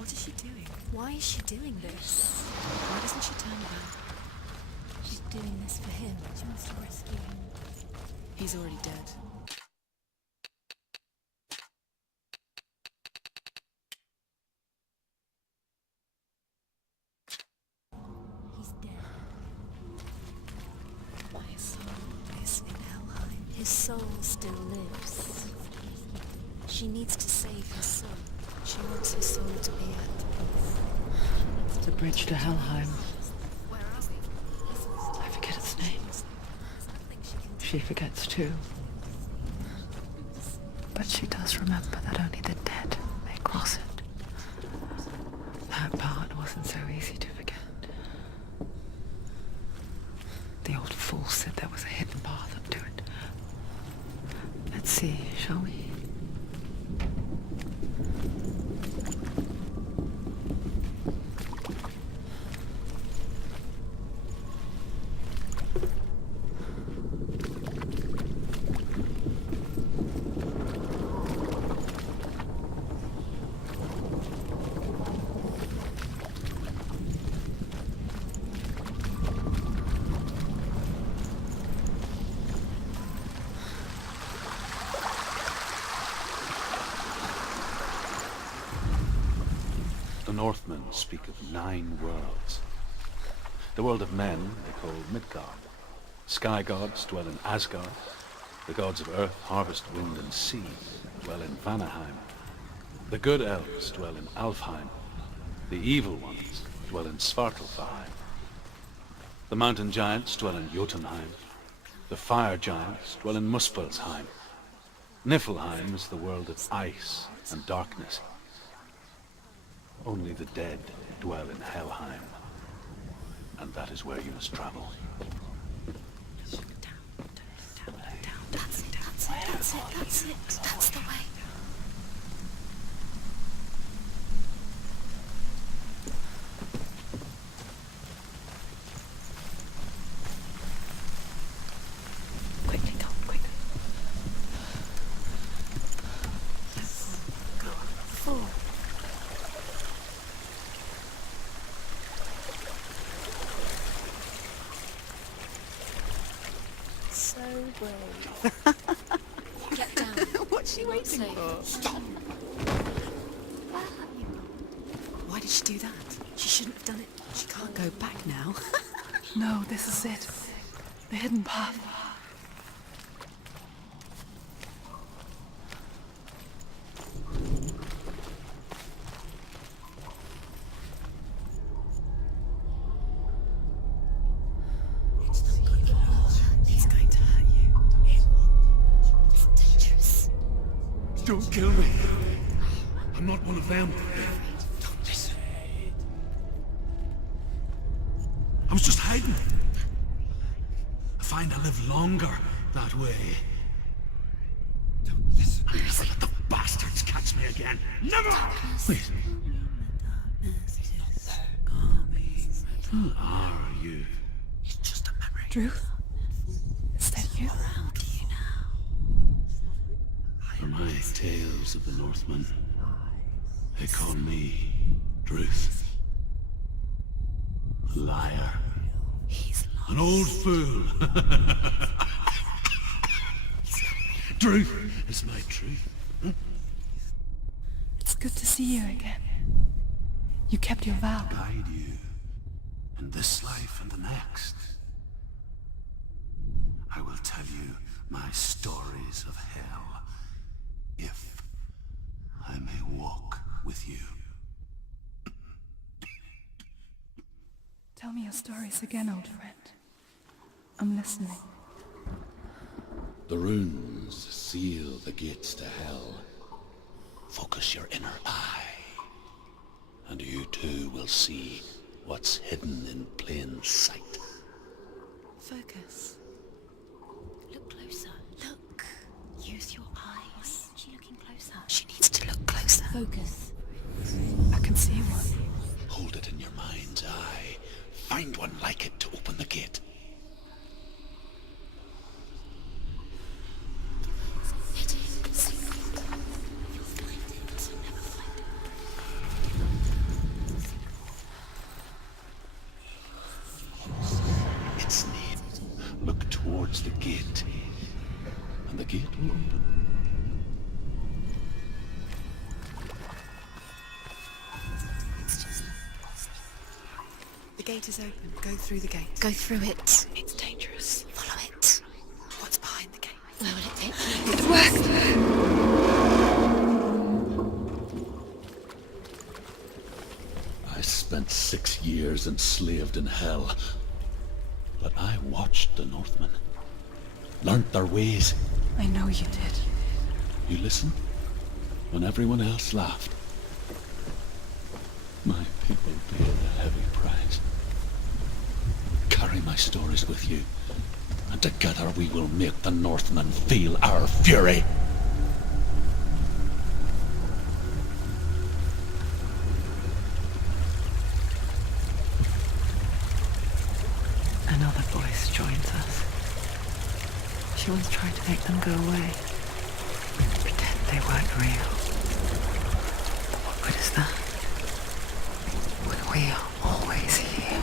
What is she doing? Why is she doing this? Why doesn't she turn around? She's doing this for him. She wants to rescue him. He's already dead. He's dead. My soul is in Helheim. His soul still lives. She needs to save his soul. She wants her soul to be at peace. The bridge to Helheim. Where are we? I forget its name. She forgets too. But she does remember that only the dead may cross it. That part wasn't so easy to forget. The old fool said there was a hidden path up to it. Let's see, shall we? The Northmen speak of 9 worlds. The world of men they call Midgard. Sky gods dwell in Asgard. The gods of earth, harvest, wind, and sea dwell in Vanaheim. The good elves dwell in Alfheim. The evil ones dwell in Svartalfheim. The mountain giants dwell in Jotunheim. The fire giants dwell in Muspelheim. Niflheim is the world of ice and darkness. Only the dead dwell in Helheim, and that is where you must travel. That's it. That's the way. Quickly, go, quick. Go on. 4. So brave. Get down. What's she waiting for? Stop. Why did she do that? She shouldn't have done it. She can't go back now. No, this is it. The hidden path. He's going to hurt you. It won't. It's dangerous. Don't kill me. I'm not one of them. Don't listen. I was just hiding. I find I live longer that way. Don't listen. I'll never let the bastards catch me again. Never! Wait. Who are you? It's just a memory. Drew? Is that you? How do you know? For my tales of the Northmen, they call me Druth. Liar. He's lost. An old fool. Truth is my truth. It's good to see you again. You kept your vow. Guide you in this life and the next. I will tell you my stories of hell, if I may walk with you. Tell me your stories again, old friend. I'm listening. The runes seal the gates to hell. Focus your inner eye, and you too will see what's hidden in plain sight. Focus. Look closer. Look. Use your eyes. Why isn't she looking closer? She needs to look closer. Focus. I can see one. Hold it in your mind's eye. Find one like it to open the gate. Hit it. See it. You'll find it. Never find it. towards the gate, and the gate will open. The gate is open. Go through the gate. Go through it. It's dangerous. Follow it. What's behind the gate? Where will it take you? It's worked! I spent 6 years enslaved in hell, but I watched the Northmen, learnt their ways. I know you did. You listened when everyone else laughed. My people paid a heavy price. Carry my stories with you, and together we will make the Northmen feel our fury. Another voice joins us. She once tried to make them go away. Pretend they weren't real. But what good is that? When we are always here.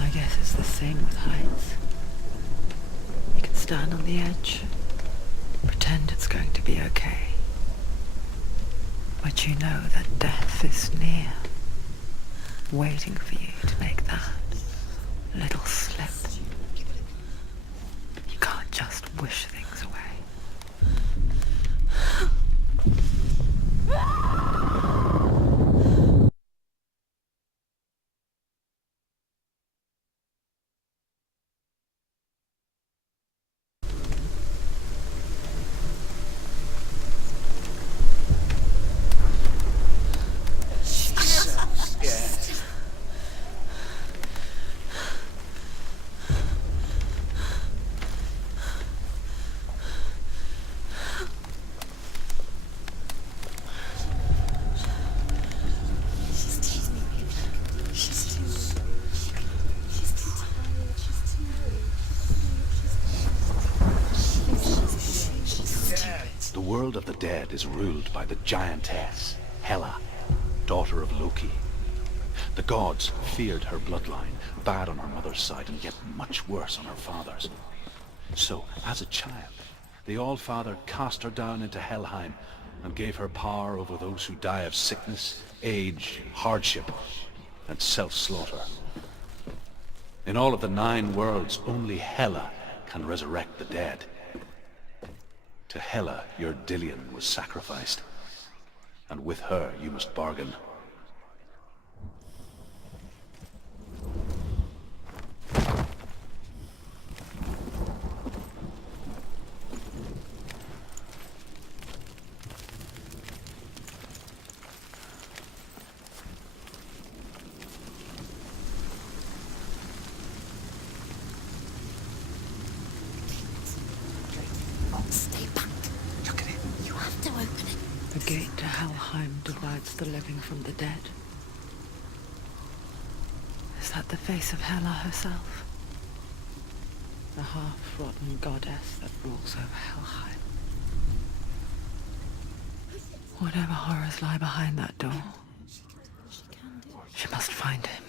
I guess it's the same with heights. You can stand on the edge, pretend it's going to be okay. But you know that death is near, waiting for you to make that little slip. You can't just wish things away. The world of the dead is ruled by the giantess, Hela, daughter of Loki. The gods feared her bloodline, bad on her mother's side and yet much worse on her father's. So, as a child, the All-Father cast her down into Helheim and gave her power over those who die of sickness, age, hardship, and self-slaughter. In all of the 9 worlds, only Hela can resurrect the dead. To Hela, your Dillion was sacrificed, and with her you must bargain. Stay back. Look at it. You have to open it. The gate to Helheim divides the living from the dead. Is that the face of Hela herself? The half-rotten goddess that rules over Helheim. Whatever horrors lie behind that door, she must find him.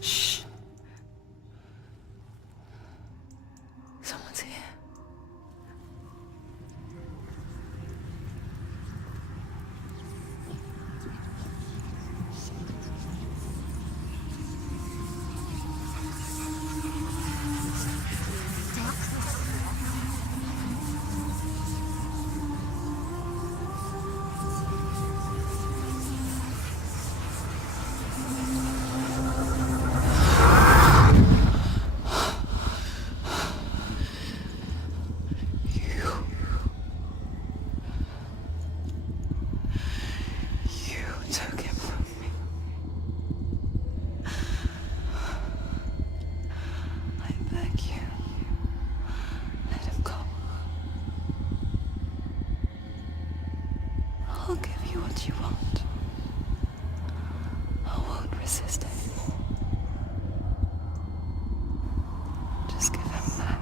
Shh. Someone's here. I'll give you what you want. I won't resist anymore. Just give him back.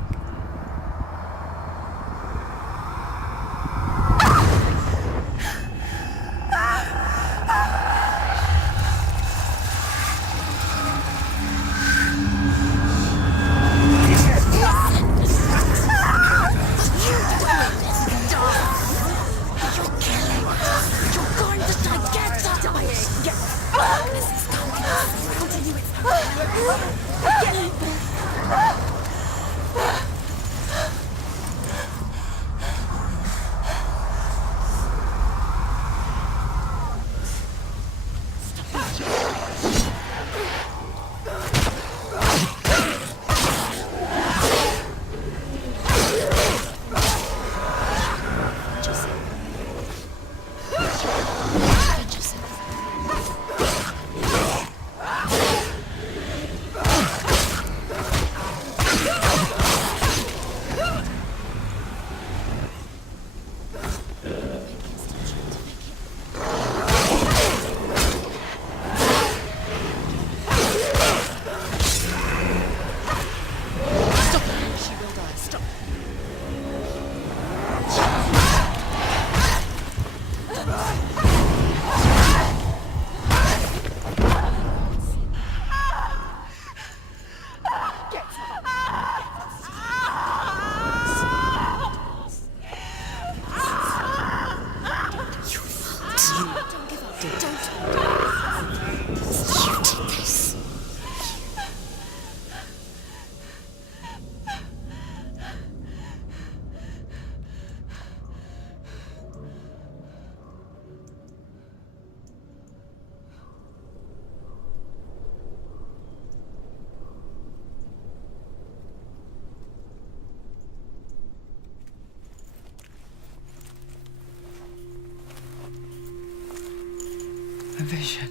A vision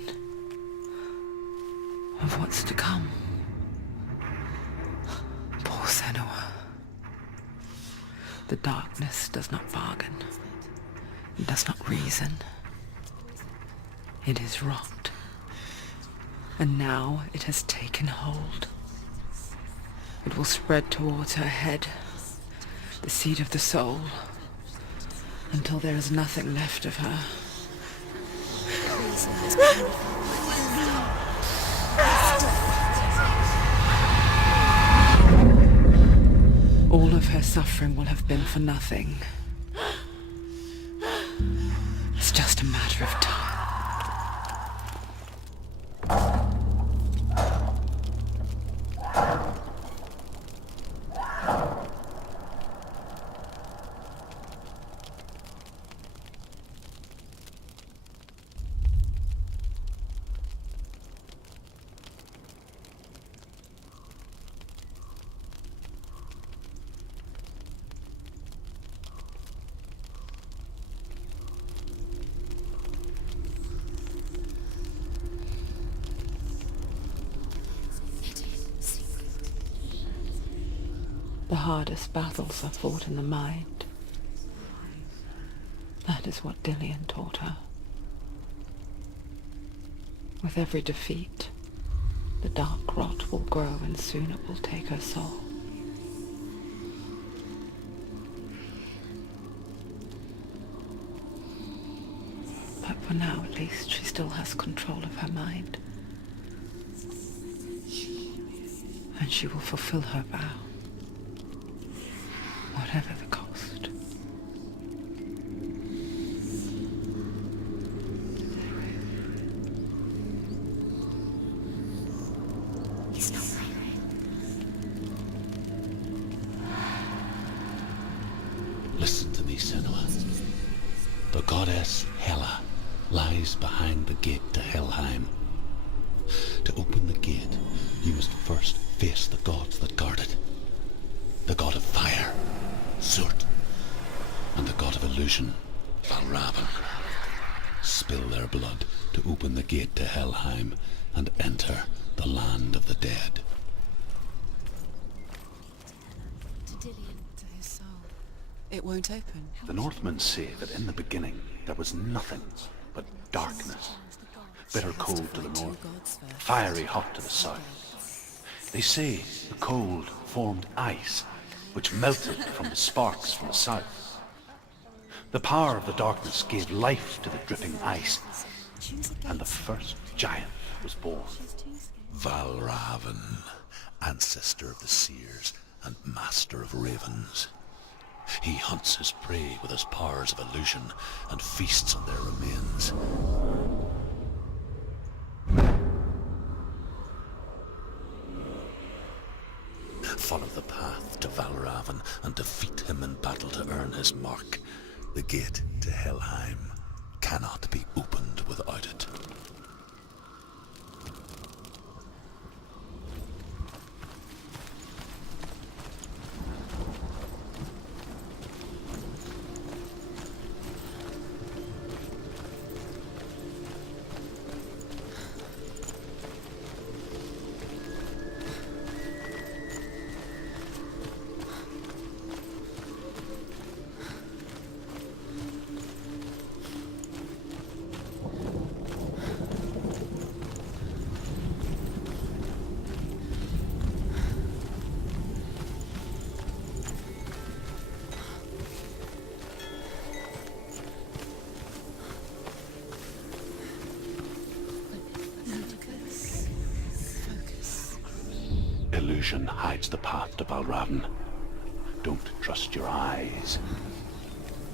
of what's to come. Poor Senua. The darkness does not bargain. It does not reason. It is rot. And now it has taken hold. It will spread towards her head, the seat of the soul, until there is nothing left of her. All of her suffering will have been for nothing. It's just a matter of time. The hardest battles are fought in the mind. That is what Dillian taught her. With every defeat, the dark rot will grow and soon it will take her soul. But for now, at least, she still has control of her mind. And she will fulfill her vow. Whatever the cost. He's not right. Listen to me, Senua. The goddess Hela lies behind the gate to Helheim. To open the gate, you must first face the gods that guard it. The god of fire, Surt, and the god of illusion, Valravan. Spill their blood to open the gate to Helheim and enter the land of the dead. To Dillian, to his soul. It won't open. The Northmen say that in the beginning there was nothing but darkness. Bitter cold to the north, fiery hot to the south. They say the cold formed ice, which melted from the sparks from the south. The power of the darkness gave life to the dripping ice, and the first giant was born. Valravan, ancestor of the seers and master of ravens. He hunts his prey with his powers of illusion and feasts on their remains. Follow the path to Valravan and defeat him in battle to earn his mark. The gate to Helheim cannot be opened without it. Illusion hides the path to Valravan. Don't trust your eyes.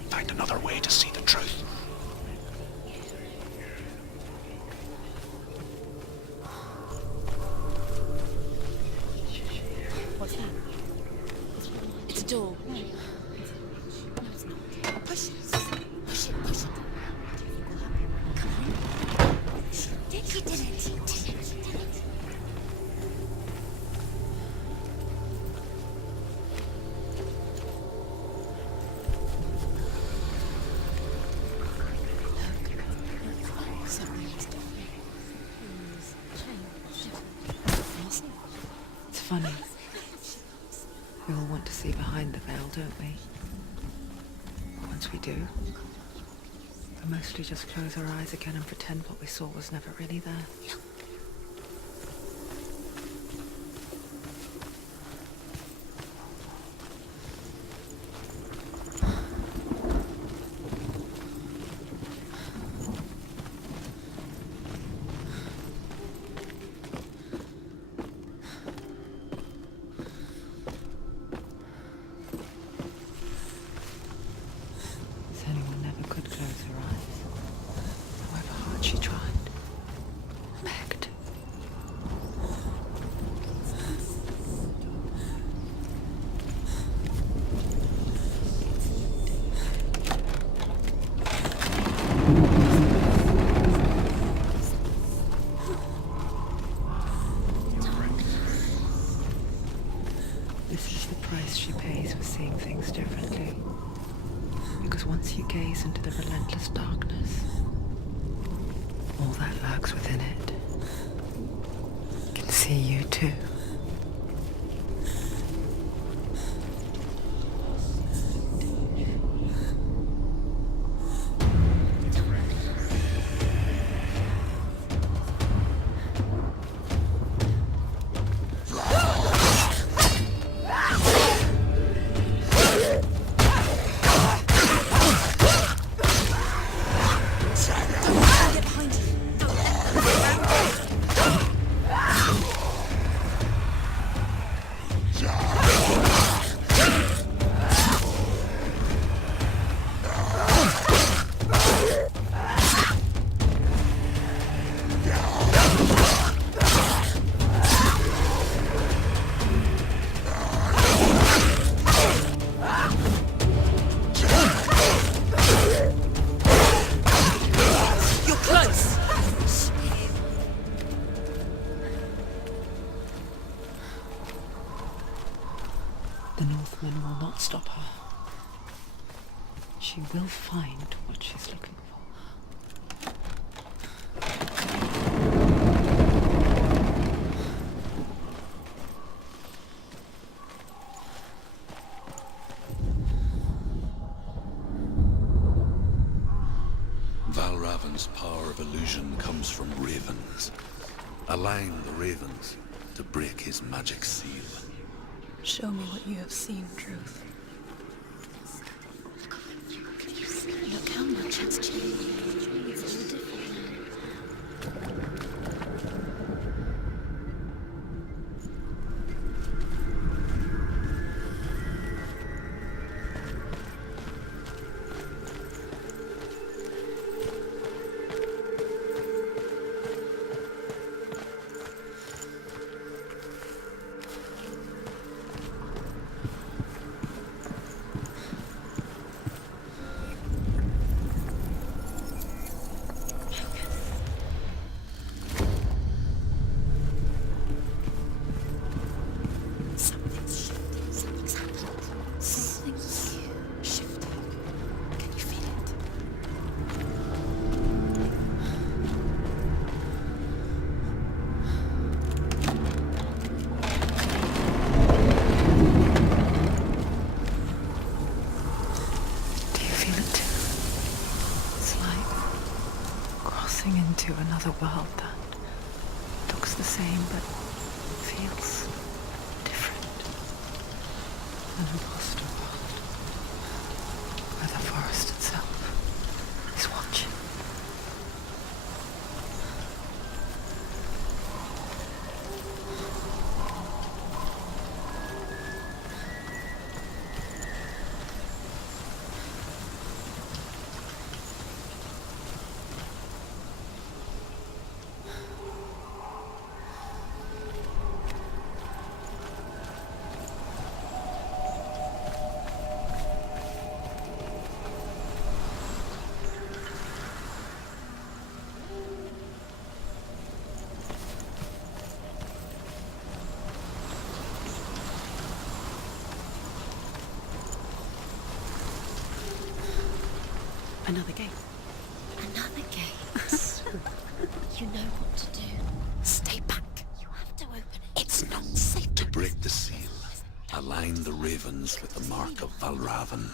Find another way to see the truth. What's that? It's a door. No, it's not. Push it. Push it. Push it. Come on. You did it. You did it. It's funny. We all want to see behind the veil, don't we? Once we do, we mostly just close our eyes again and pretend what we saw was never really there. Senua never could close her eyes, however hard she tried. Begged. This is the price she pays for seeing things differently. Because once you gaze into the relentless darkness, all that lurks within it can see you too. The Northman will not stop her. She will find what she's looking for. Valravan's power of illusion comes from ravens. Align the ravens to break his magic seal. Show me what you have seen, Truth. Look how much has changed. It's all different now. Into another world that looks the same but feels different. An imposter world where the forest itself is watching. Another gate. Another gate. You know what to do. Stay back. You have to open it. It's not safe To break the seal, align the ravens with the mark of Valravan.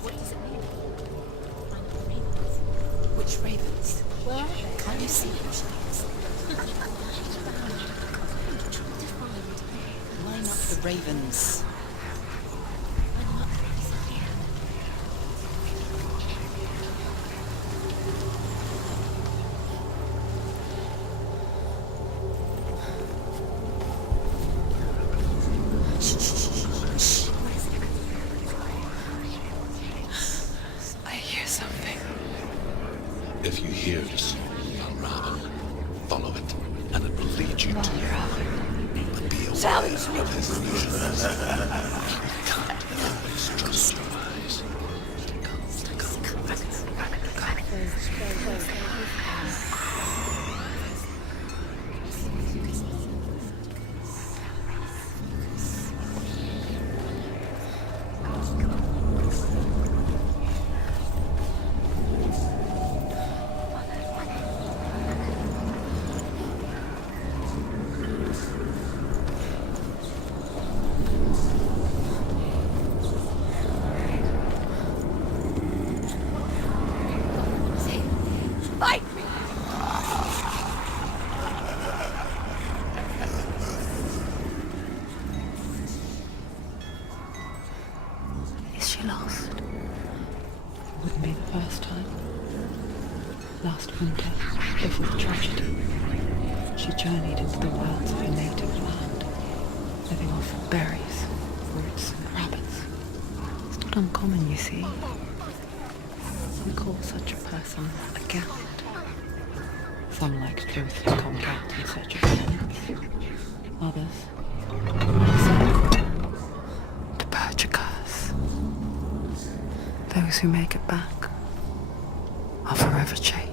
What does it mean? Which ravens? Where are they? Can you see them? Line up the ravens. If you hear the song of Valravan, follow it, and it will lead you to him. But be aware of his illusions. You can't always trust your eyes. Is she lost? It wouldn't be the first time. Last winter, before the tragedy, she journeyed into the wilds of her native land, living off of berries, roots and rabbits. It's not uncommon, you see. Some call such a person a gallant. Some like Truth to combat in search of penance. Others, to purge a curse. Those who make it back are forever changed.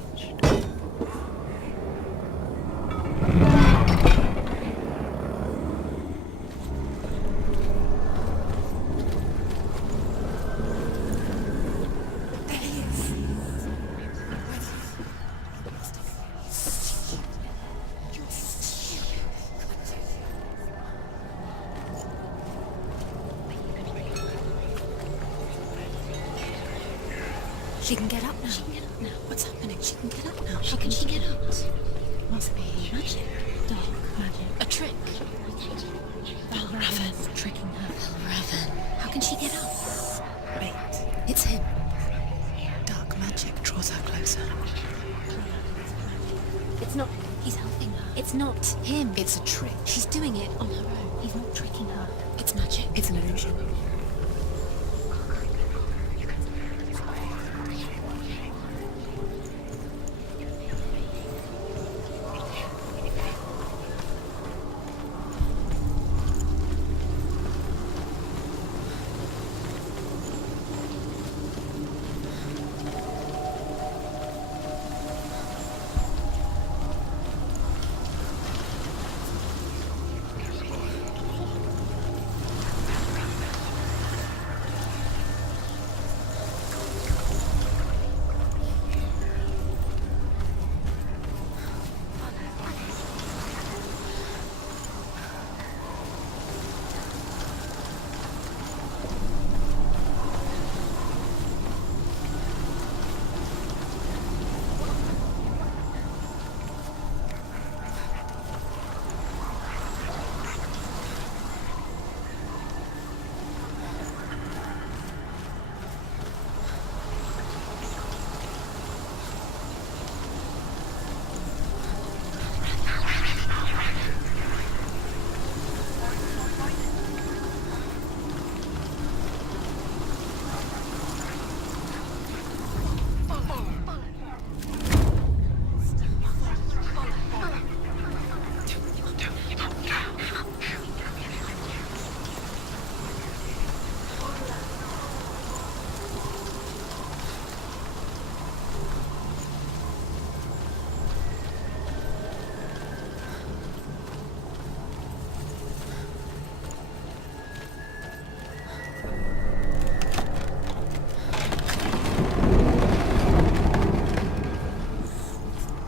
She can get up now. She can get up now. What's happening? She can get up now. How can she get up? Must be magic. Dark magic. A trick. Raven tricking her. Raven. How can she get up? Wait. It's him. Dark magic draws her closer. It's not. He's helping her. It's not him. It's a trick. She's doing it on her own. He's not tricking her. It's magic. It's an illusion.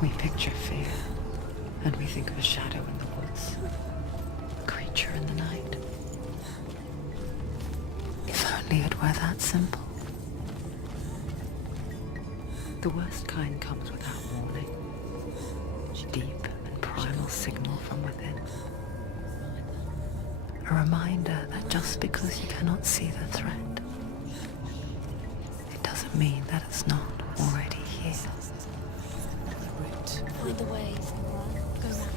We picture fear, and we think of a shadow in the woods, a creature in the night. If only it were that simple. The worst kind comes without warning. A deep and primal signal from within. A reminder that just because you cannot see the threat, it doesn't mean that it's not already here. Find the way, Senua. Go round.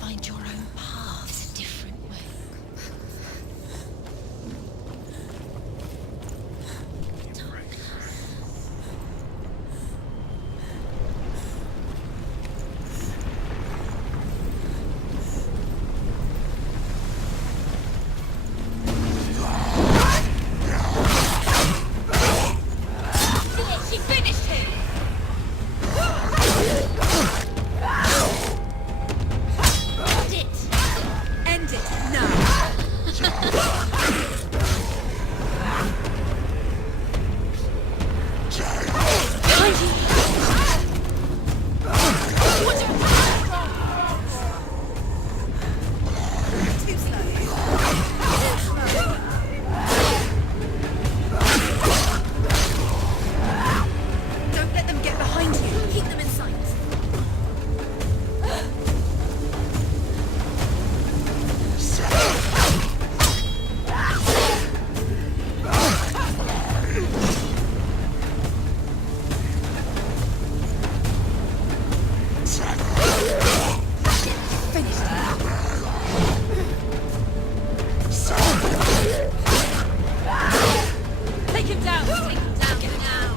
Find your own path. It's a different way. She finished him! End it now! Don't let them get behind you. Keep them in sight. Take him down! Take him down! Get him down!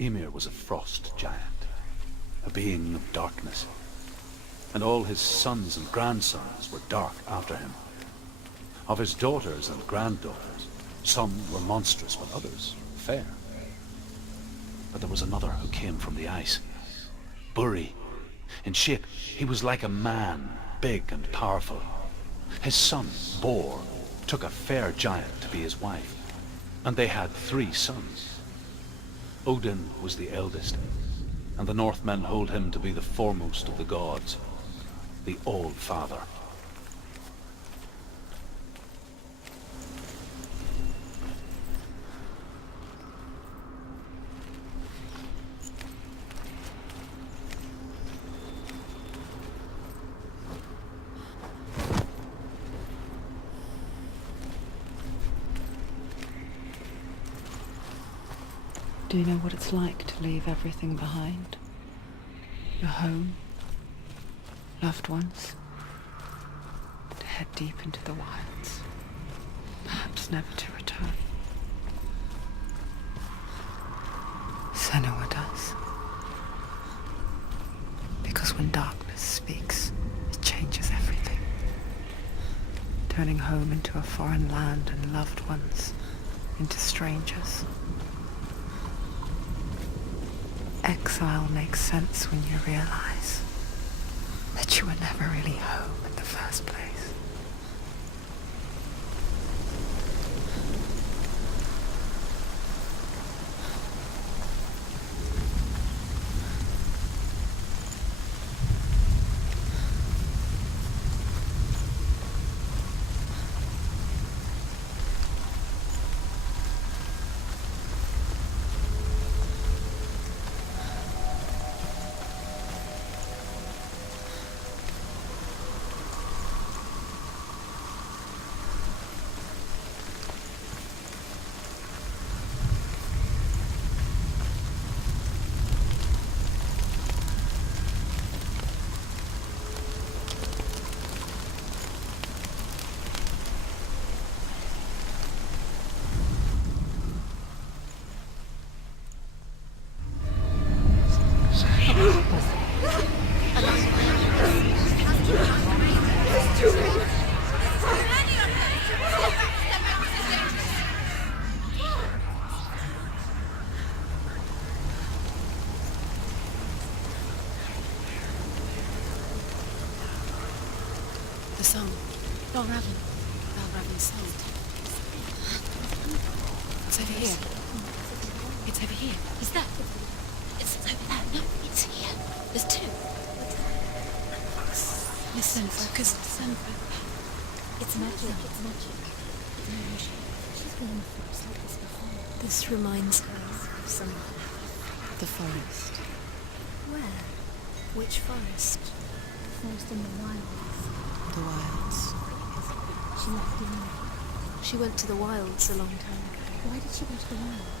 Ymir was a frost giant, a being of darkness, and all his sons and grandsons were dark after him. Of his daughters and granddaughters, some were monstrous, but others fair. But there was another who came from the ice, Buri. In shape, he was like a man, big and powerful. His son, Bor, took a fair giant to be his wife, and they had 3 sons. Odin was the eldest, and the Northmen hold him to be the foremost of the gods, the All-Father. Do you know what it's like to leave everything behind? Your home, loved ones, to head deep into the wilds, perhaps never to return. Senua does. Because when darkness speaks, it changes everything, turning home into a foreign land and loved ones into strangers. Exile makes sense when you realize that you were never really home in the first place. The song. Balraven's song. It's over here. It's over here. Is that? It's over there. No, it's here. There's 2. Listen, focus. Listen. It's magic. It's magic. No, she's been in the forest like this before. This reminds her of someone. The forest. Where? Which forest? The forest in the wilds. The wilds. She left in there. She went to the wilds a long time ago. Why did she go to the wilds?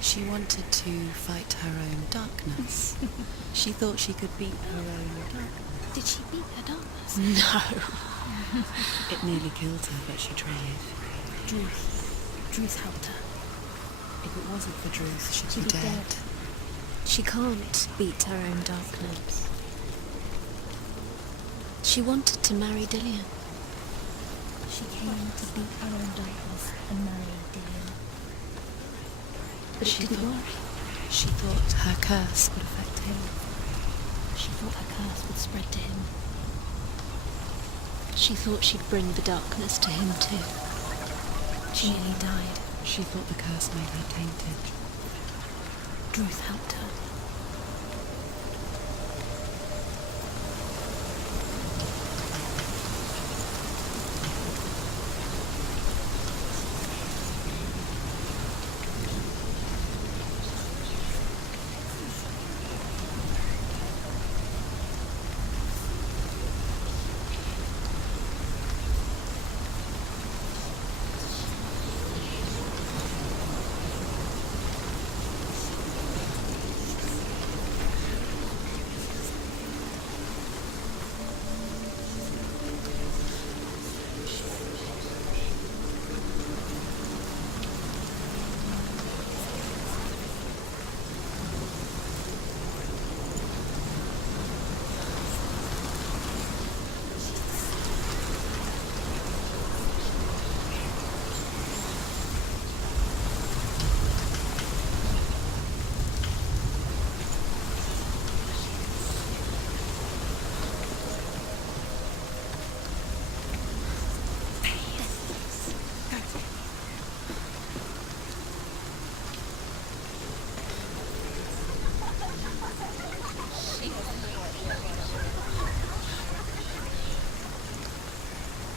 She wanted to fight her own darkness. She thought she could beat her own darkness. Did she beat her darkness? No. It nearly killed her, but she tried. Druth helped her. If it wasn't for Druth, she'd be dead. She can't beat her own darkness. She wanted to marry Dillion. She came to beat her own darkness and marry Dillion. But it didn't work. She thought her curse would affect him. She thought her curse would spread to him. She thought she'd bring the darkness to him too. She nearly died. She thought the curse made her tainted. Druth helped her.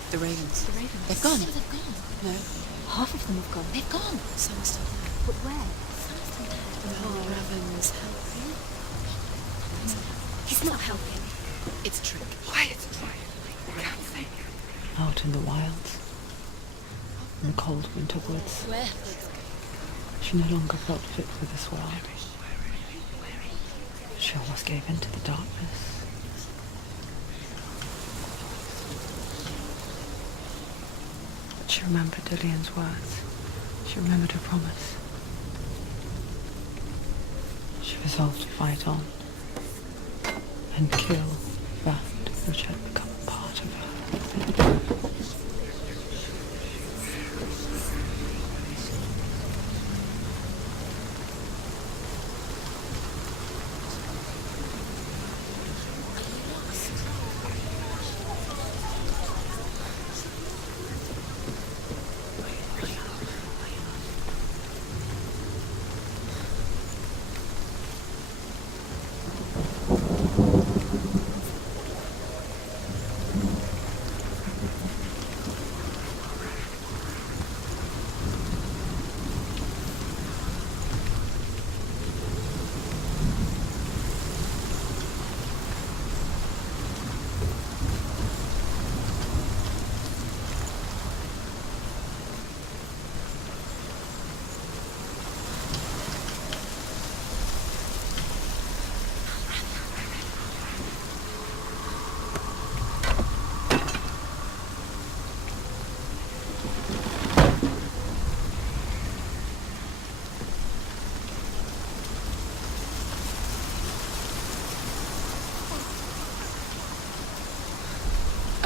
The ravens. The ravens. They've gone. Oh, they've gone. No. Half of them have gone. They've gone. Some are still there. But where? Some of them there. Oh, Raven's helping. He's not helping. It's a trick. Quiet. I can't think. Out in the wilds. In the cold winter woods. Where? She no longer felt fit for this world. She almost gave in to the darkness. But she remembered Dillian's words. She remembered her promise. She resolved to fight on and kill that which had become a part of her.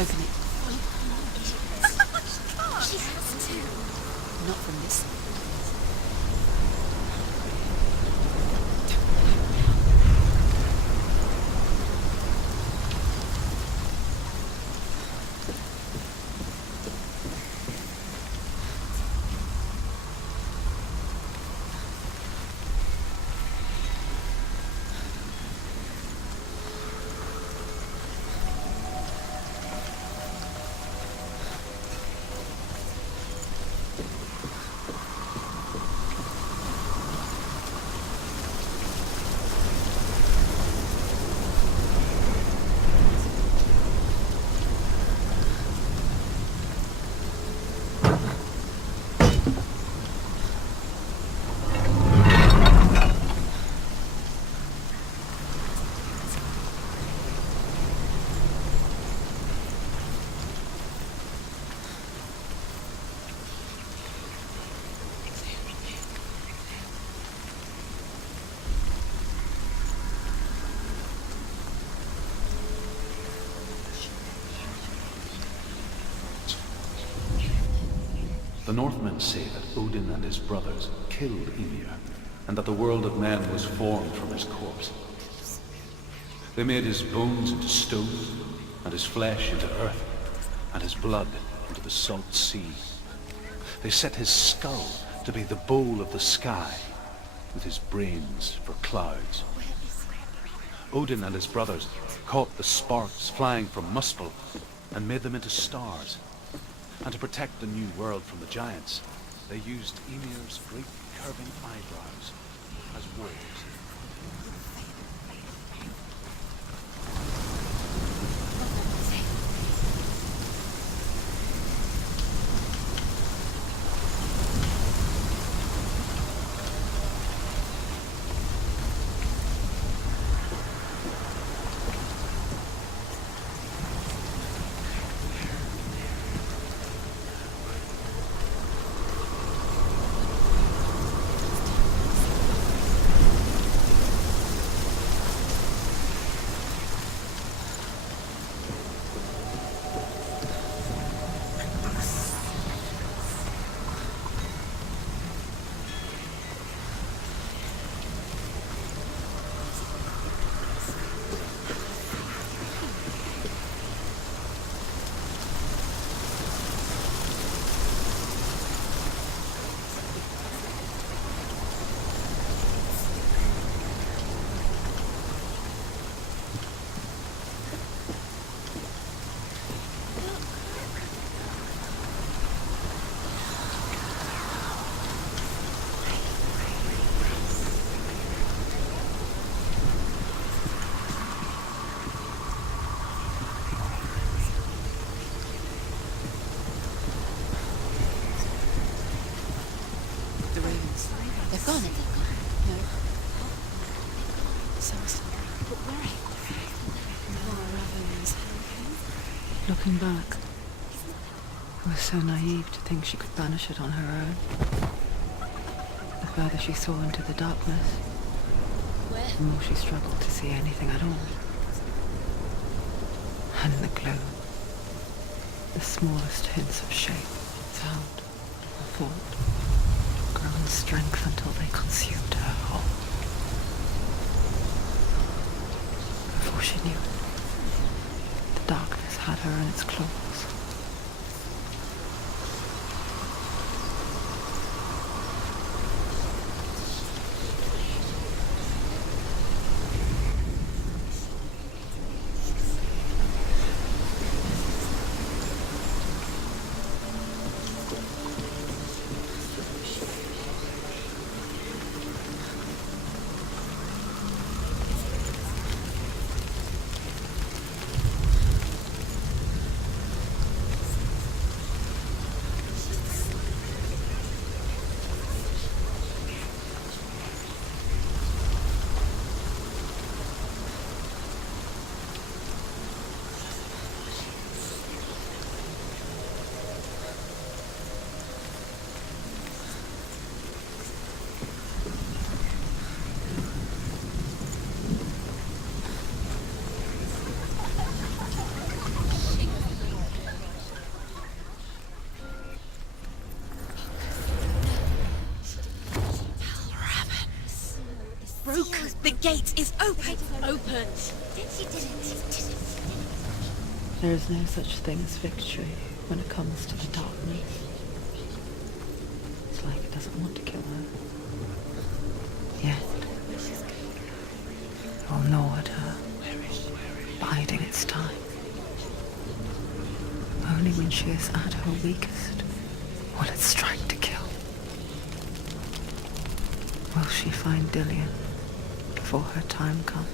Open it. She has to. Not from this. The Northmen say that Odin and his brothers killed Ymir, and that the world of men was formed from his corpse. They made his bones into stone, and his flesh into earth, and his blood into the salt sea. They set his skull to be the bowl of the sky, with his brains for clouds. Odin and his brothers caught the sparks flying from Muspel and made them into stars. And to protect the new world from the giants, they used Ymir's great curving eyebrows as walls. They've gone. No. Someone's still around. But where? Ravens. Looking back, I was so naive to think she could banish it on her own. The further she saw into the darkness, Where? the more she struggled to see anything at all. And the gloom, the smallest hints of shape, sound, or thought, grow in strength until they consumed her whole. Before she knew it, the darkness had her in its claws. Broken. The gate is open. Open. She did it. There is no such thing as victory when it comes to the darkness. It's like it doesn't want to kill her. Yet, it will gnaw at her, biding its time. Only when she is at her weakest will it strike to kill. Will she find Dillian before her time comes?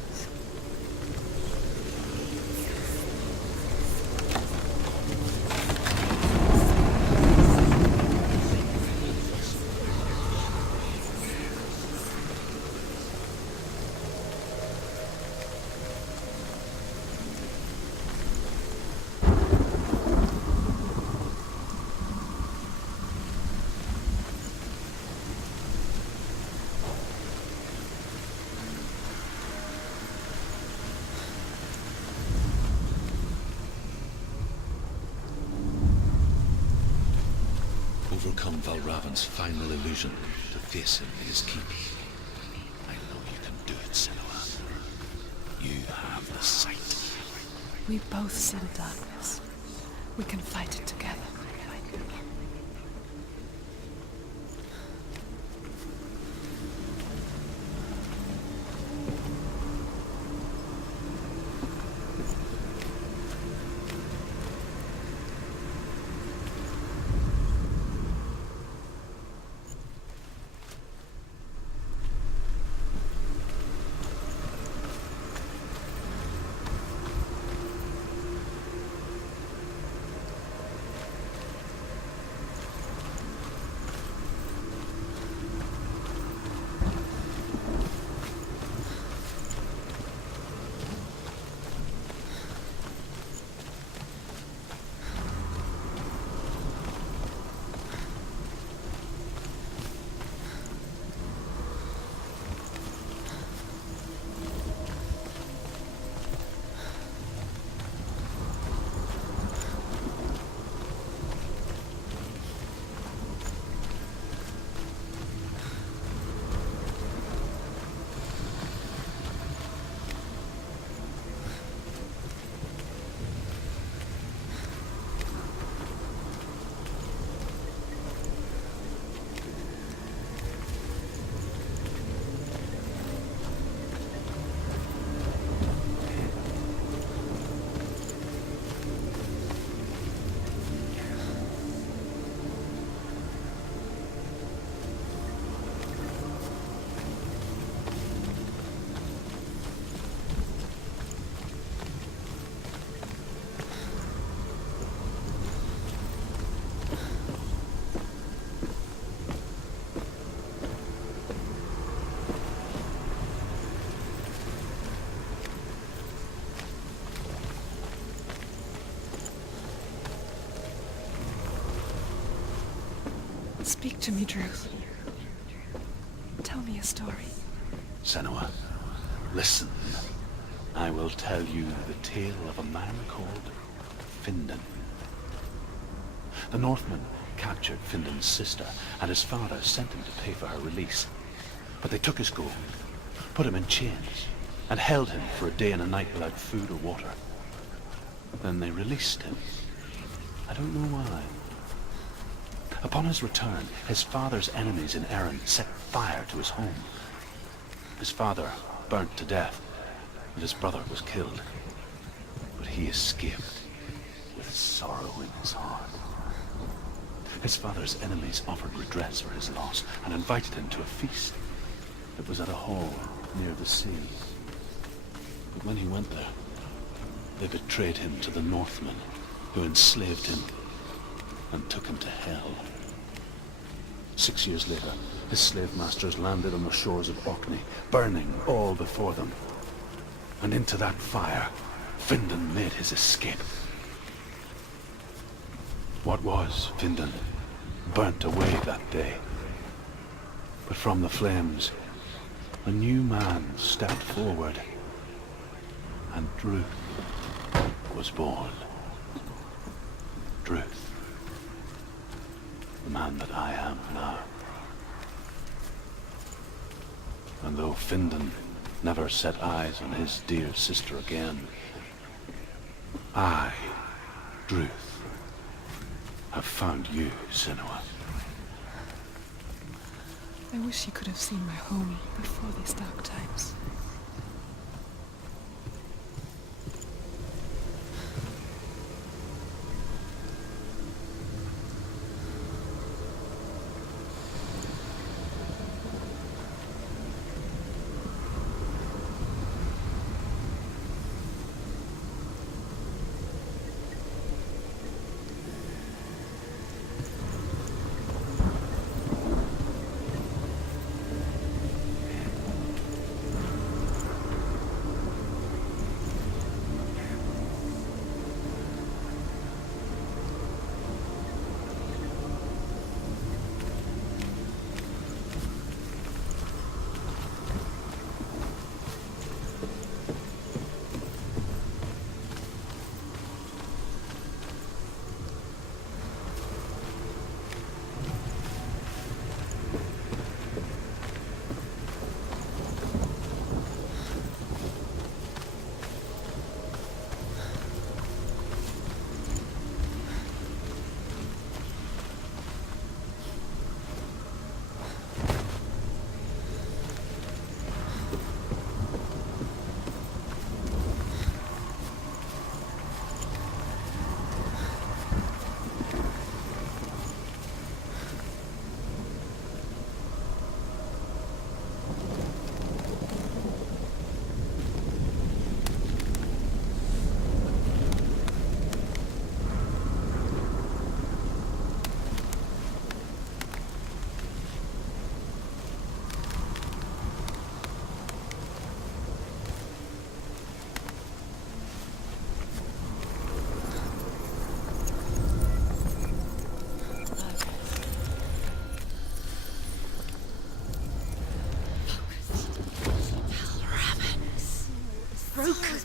Overcome Valravan's final illusion to face him in his keep. I know you can do it, Senua. You have the sight. We both see the darkness. We can fight it together. Speak to me, Druth. Tell me a story. Senua, listen. I will tell you the tale of a man called Findan. The Northmen captured Findan's sister, and his father sent him to pay for her release. But they took his gold, put him in chains, and held him for a day and a night without food or water. Then they released him. I don't know why. Upon his return, his father's enemies in Erin set fire to his home. His father burnt to death, and his brother was killed. But he escaped with sorrow in his heart. His father's enemies offered redress for his loss and invited him to a feast that was at a hall near the sea. But when he went there, they betrayed him to the Northmen, who enslaved him and took him to hell. 6 years later, his slave masters landed on the shores of Orkney, burning all before them. And into that fire, Findan made his escape. What was Findan burnt away that day. But from the flames, a new man stepped forward, and Druth was born. Druth, the man that I am now. And though Findan never set eyes on his dear sister again, I, Druth, have found you, Senua. I wish you could have seen my home before these dark times.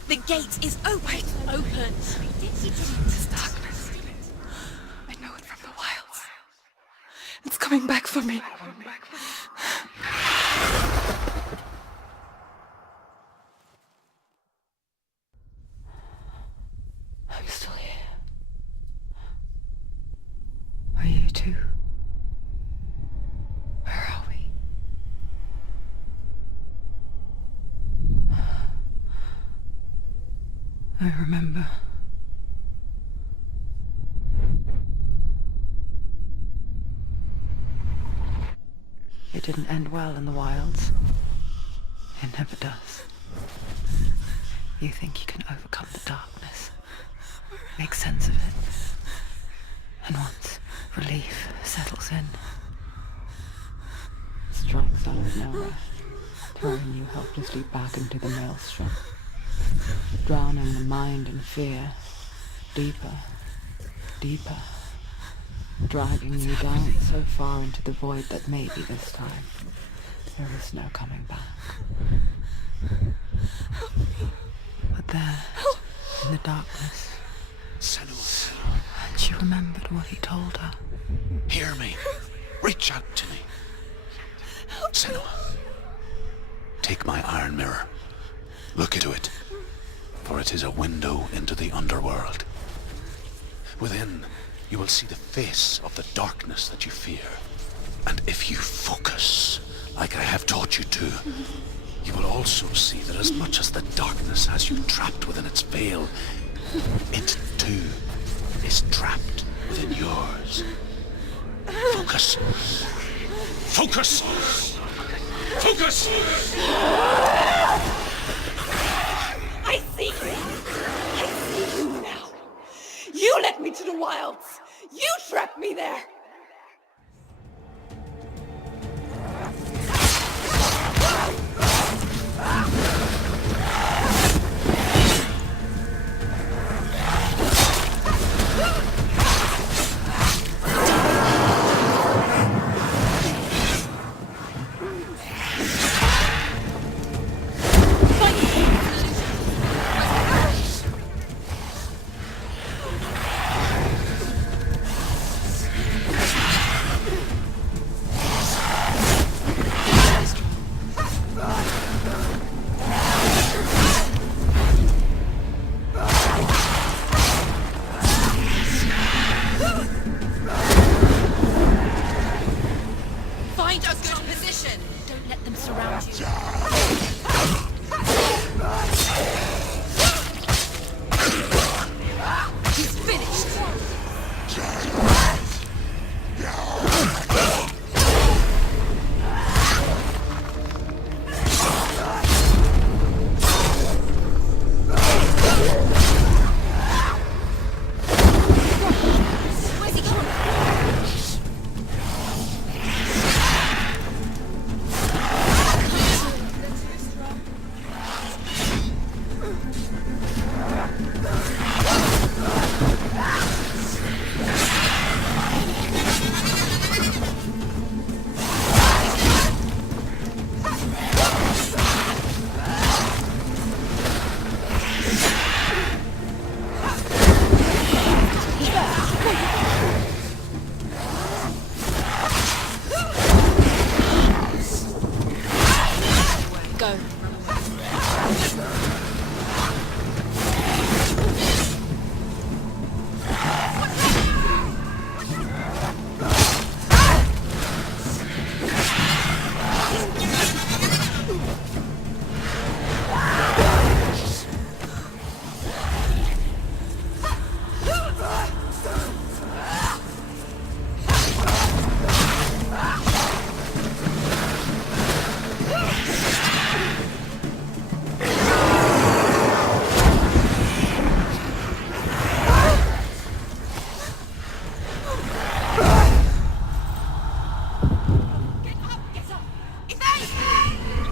The gate is open. Open. This darkness. I know it from the wilds. It's coming back for me. I'm still here. Are you too? Where are we? I remember. It didn't end well in the wilds. It never does. You think you can overcome the darkness, make sense of it, and once relief settles in, it strikes out of nowhere, throwing you helplessly back into the maelstrom, drowning the mind in fear, deeper, deeper, dragging you down so far into the void that maybe this time there is no coming back. But there, in the darkness, Senua, she remembered what he told her. hear me. Reach out to me. Senua, take my iron mirror. Look into it, for it is a window into the underworld. Within, you will see the face of the darkness that you fear. And if you focus, like I have taught you to, you will also see that as much as the darkness has you trapped within its veil, it too is trapped within yours. Focus. Focus! Focus! I see you! I see you now! You led me to the wilds! You trapped me there! Find a good position. Don't let them surround you. He's finished. Where's he going? Go.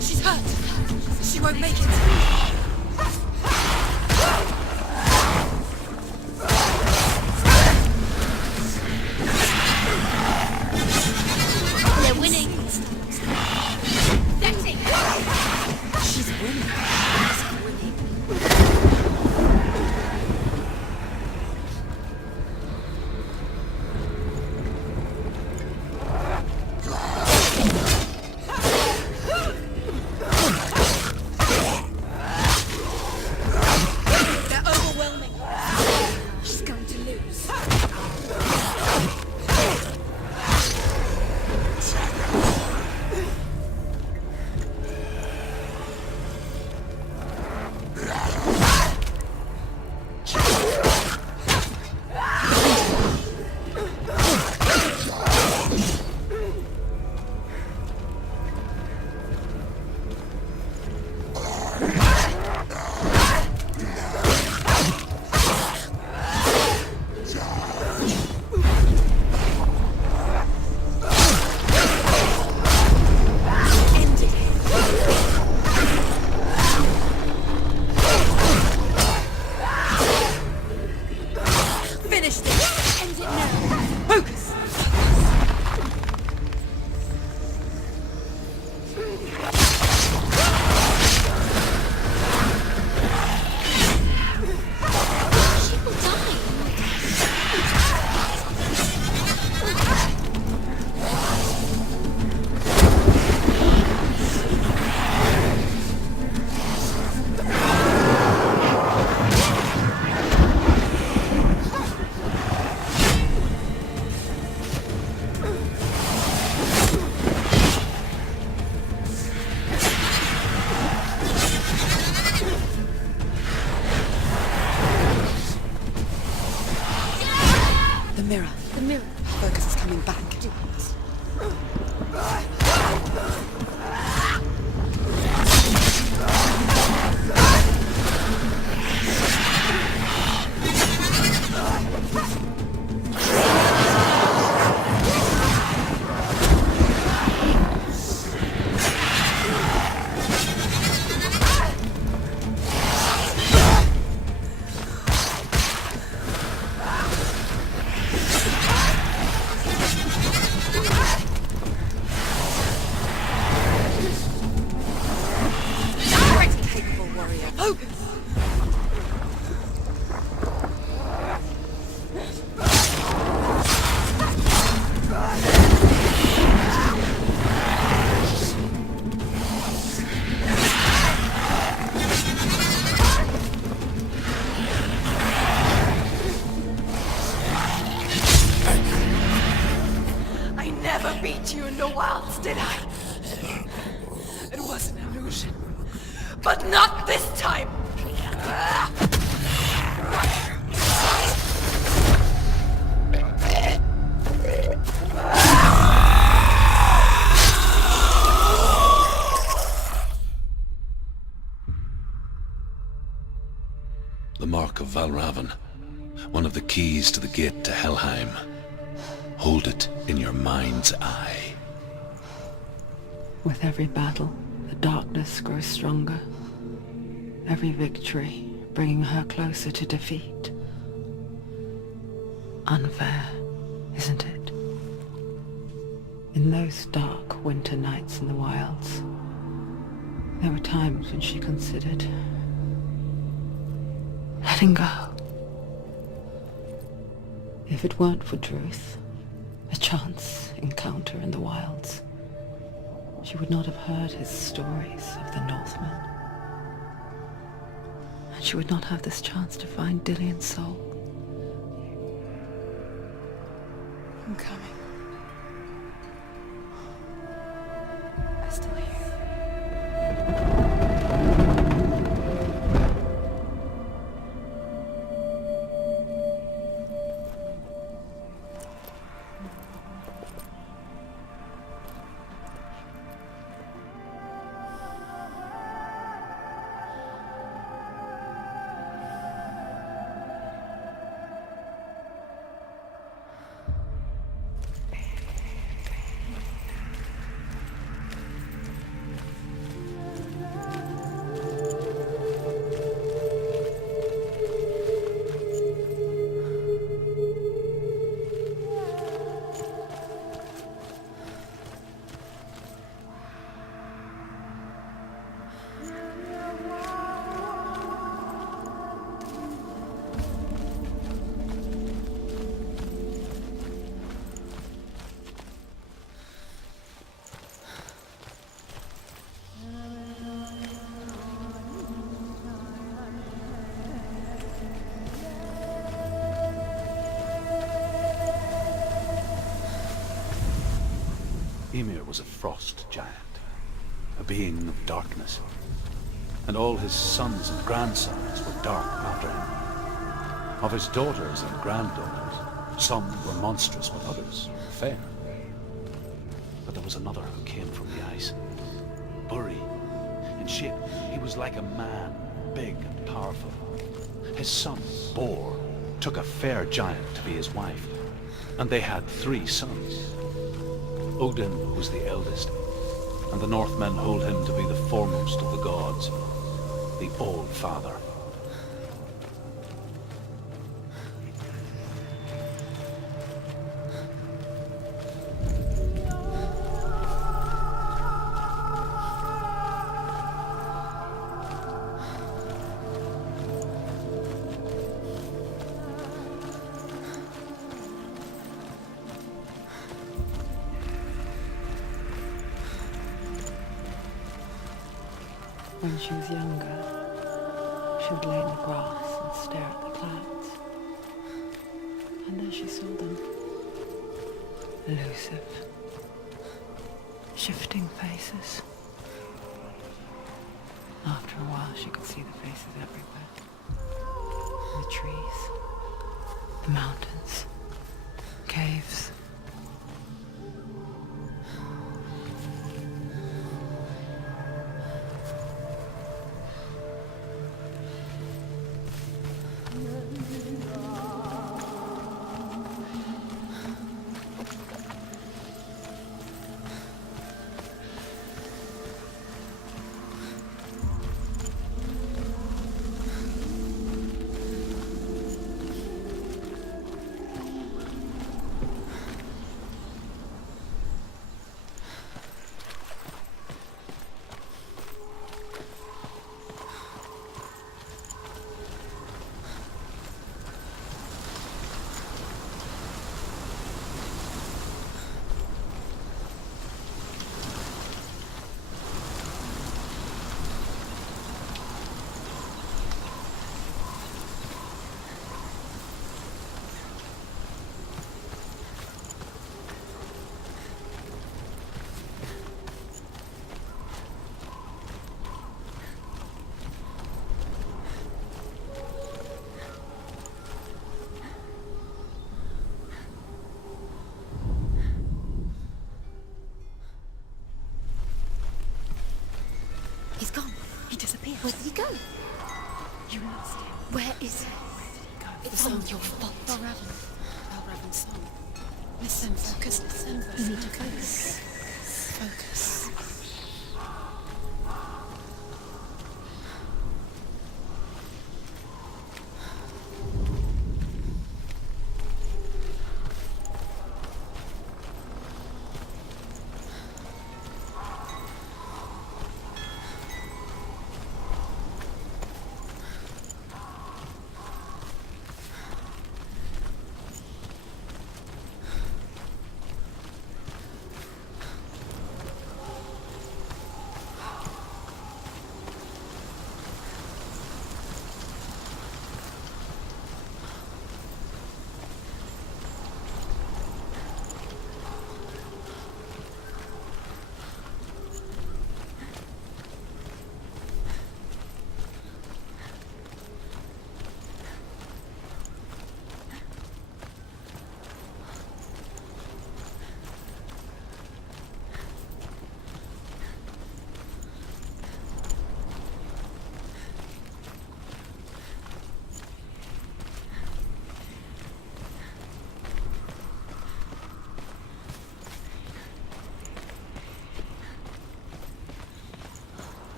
She's hurt. She won't make it. They're winning. That's it. She's winning. She's winning. illusion. But not this time! The Mark of Valravan. One of the keys to the gate to Helheim. Hold it in your mind's eye. With every battle, the darkness grows stronger. Every victory bringing her closer to defeat. Unfair, isn't it? In those dark winter nights in the wilds, there were times when she considered letting go. If it weren't for Druth, a chance encounter in the wilds, she would not have heard his stories of the Northmen. And she would not have this chance to find Dillion's soul. I'm coming. I still hear you. Ymir was a frost giant, a being of darkness, and all his sons and grandsons were dark after him. Of his daughters and granddaughters, some were monstrous, but others fair. But there was another who came from the ice. Buri. In shape, he was like a man, big and powerful. His son, Bor, took a fair giant to be his wife, and they had 3 sons. Odin was the eldest, and the Northmen hold him to be the foremost of the gods, the All-Father. When she was younger, she would lay in the grass and stare at the clouds. And there she saw them. Elusive, shifting faces. After a while, she could see the faces everywhere. The trees, the mountains, caves. disappeared. Where did he go? You lost him. Where is he? It's all your fault. Valravan's song. Listen, focus, listen. You need to focus. Focus.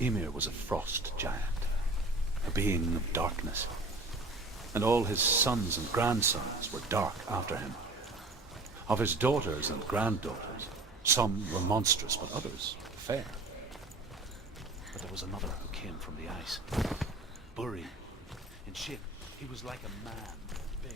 Ymir was a frost giant, a being of darkness, and all his sons and grandsons were dark after him. Of his daughters and granddaughters, some were monstrous, but others fair. But there was another who came from the ice. Buri. In shape, he was like a man, big.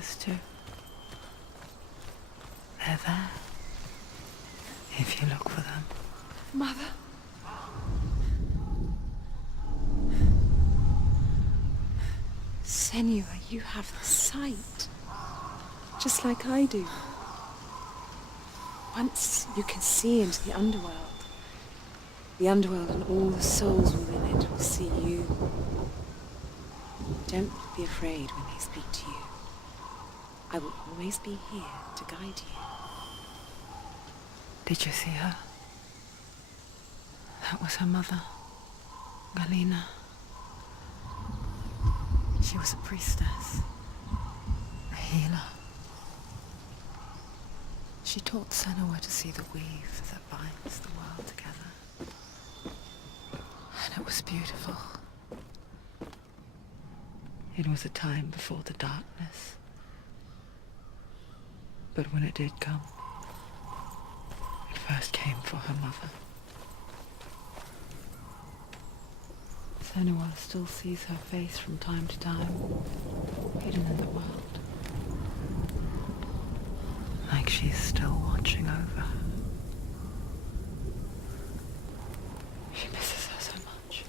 others too. They're there, if you look for them. Mother? Senua, you have the sight. Just like I do. Once you can see into the underworld. The underworld and all the souls within it will see you. Don't be afraid when they speak to you. I will always be here to guide you. Did you see her? That was her mother, Galina. She was a priestess, a healer. She taught Senua to see the weave that binds the world together. And it was beautiful. It was a time before the darkness. But when it did come, it first came for her mother. Senua still sees her face from time to time, hidden in the world. Like she's still watching over her. She misses her so much.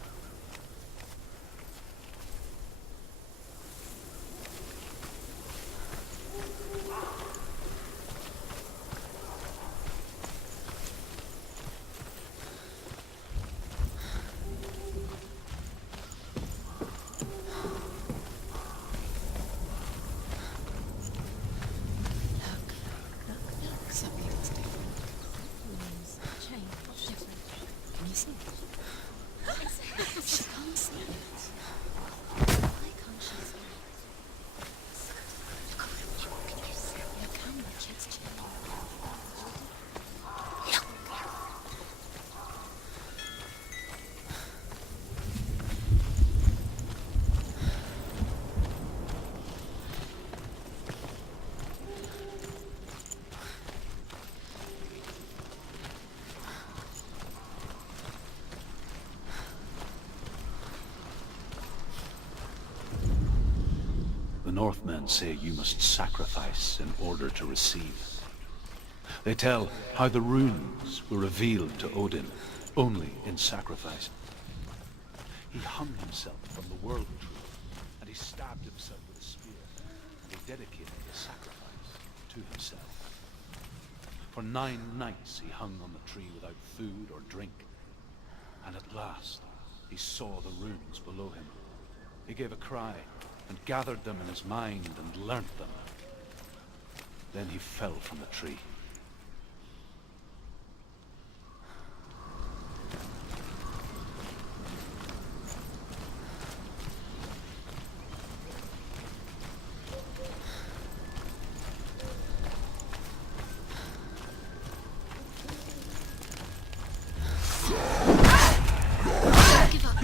Something's different. Rooms change. What's different? Can you see it? She can't see it. Why can't she see it? What can you see? Your camera checks change. The Northmen say you must sacrifice in order to receive. They tell how the runes were revealed to Odin only in sacrifice. He hung himself from the world tree, and he stabbed himself with a spear, and he dedicated the sacrifice to himself. For 9 nights he hung on the tree without food or drink, and at last he saw the runes below him. He gave a cry, and gathered them in his mind and learnt them. Then he fell from the tree. Give up.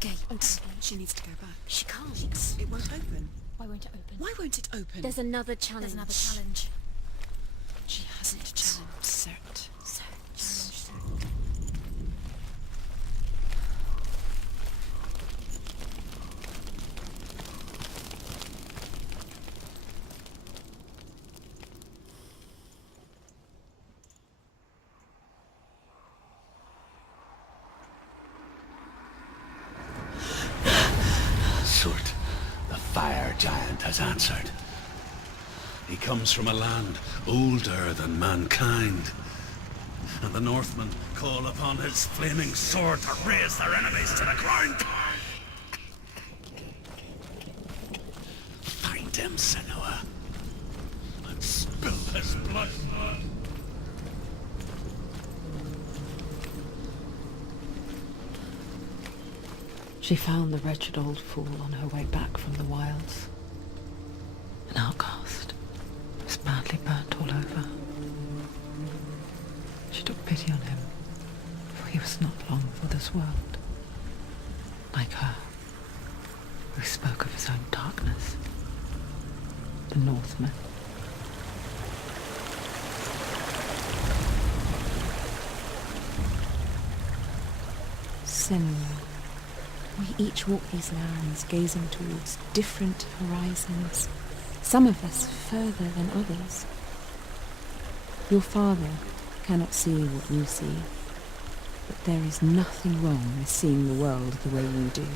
gate. Open. She needs to go back. She can't. It won't open. Why won't it open? Why won't it open? There's another challenge. She hasn't challenged. Search. Surt, the fire giant has answered. He comes from a land older than mankind. And the Northmen call upon his flaming sword to raze their enemies to the ground. Find him, Senua, and spill his blood. She found the wretched old fool on her way back from the wilds. An outcast, was badly burnt all over. She took pity on him, for he was not long for this world. Like her, who spoke of his own darkness, the Northmen. Senua. We each walk these lands, gazing towards different horizons, some of us further than others. Your father cannot see what you see, but there is nothing wrong with seeing the world the way you do.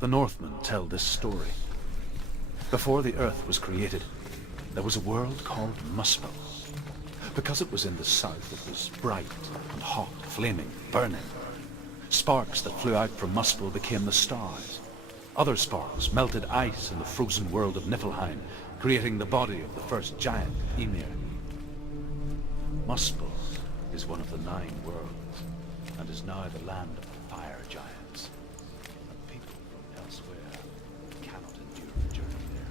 The Northmen tell this story. Before the earth was created, there was a world called Muspel. Because it was in the south, it was bright and hot, flaming, burning. Sparks that flew out from Muspel became the stars. Other sparks melted ice in the frozen world of Niflheim, creating the body of the first giant, Ymir. Muspel is one of the 9 worlds, and is now the land of the fire giants. And people from elsewhere cannot endure the journey there.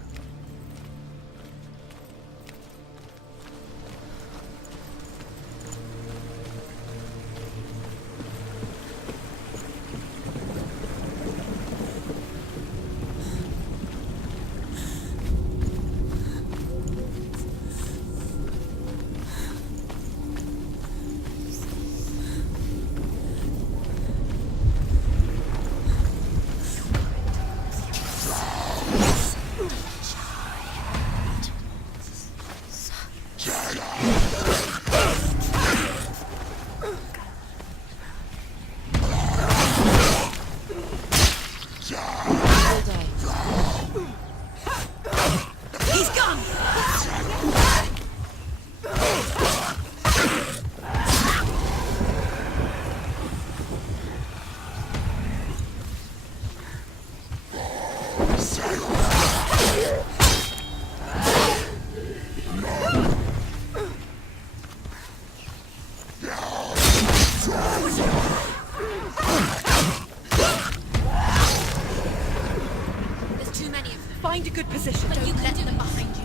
Find a good position. But you let them behind you.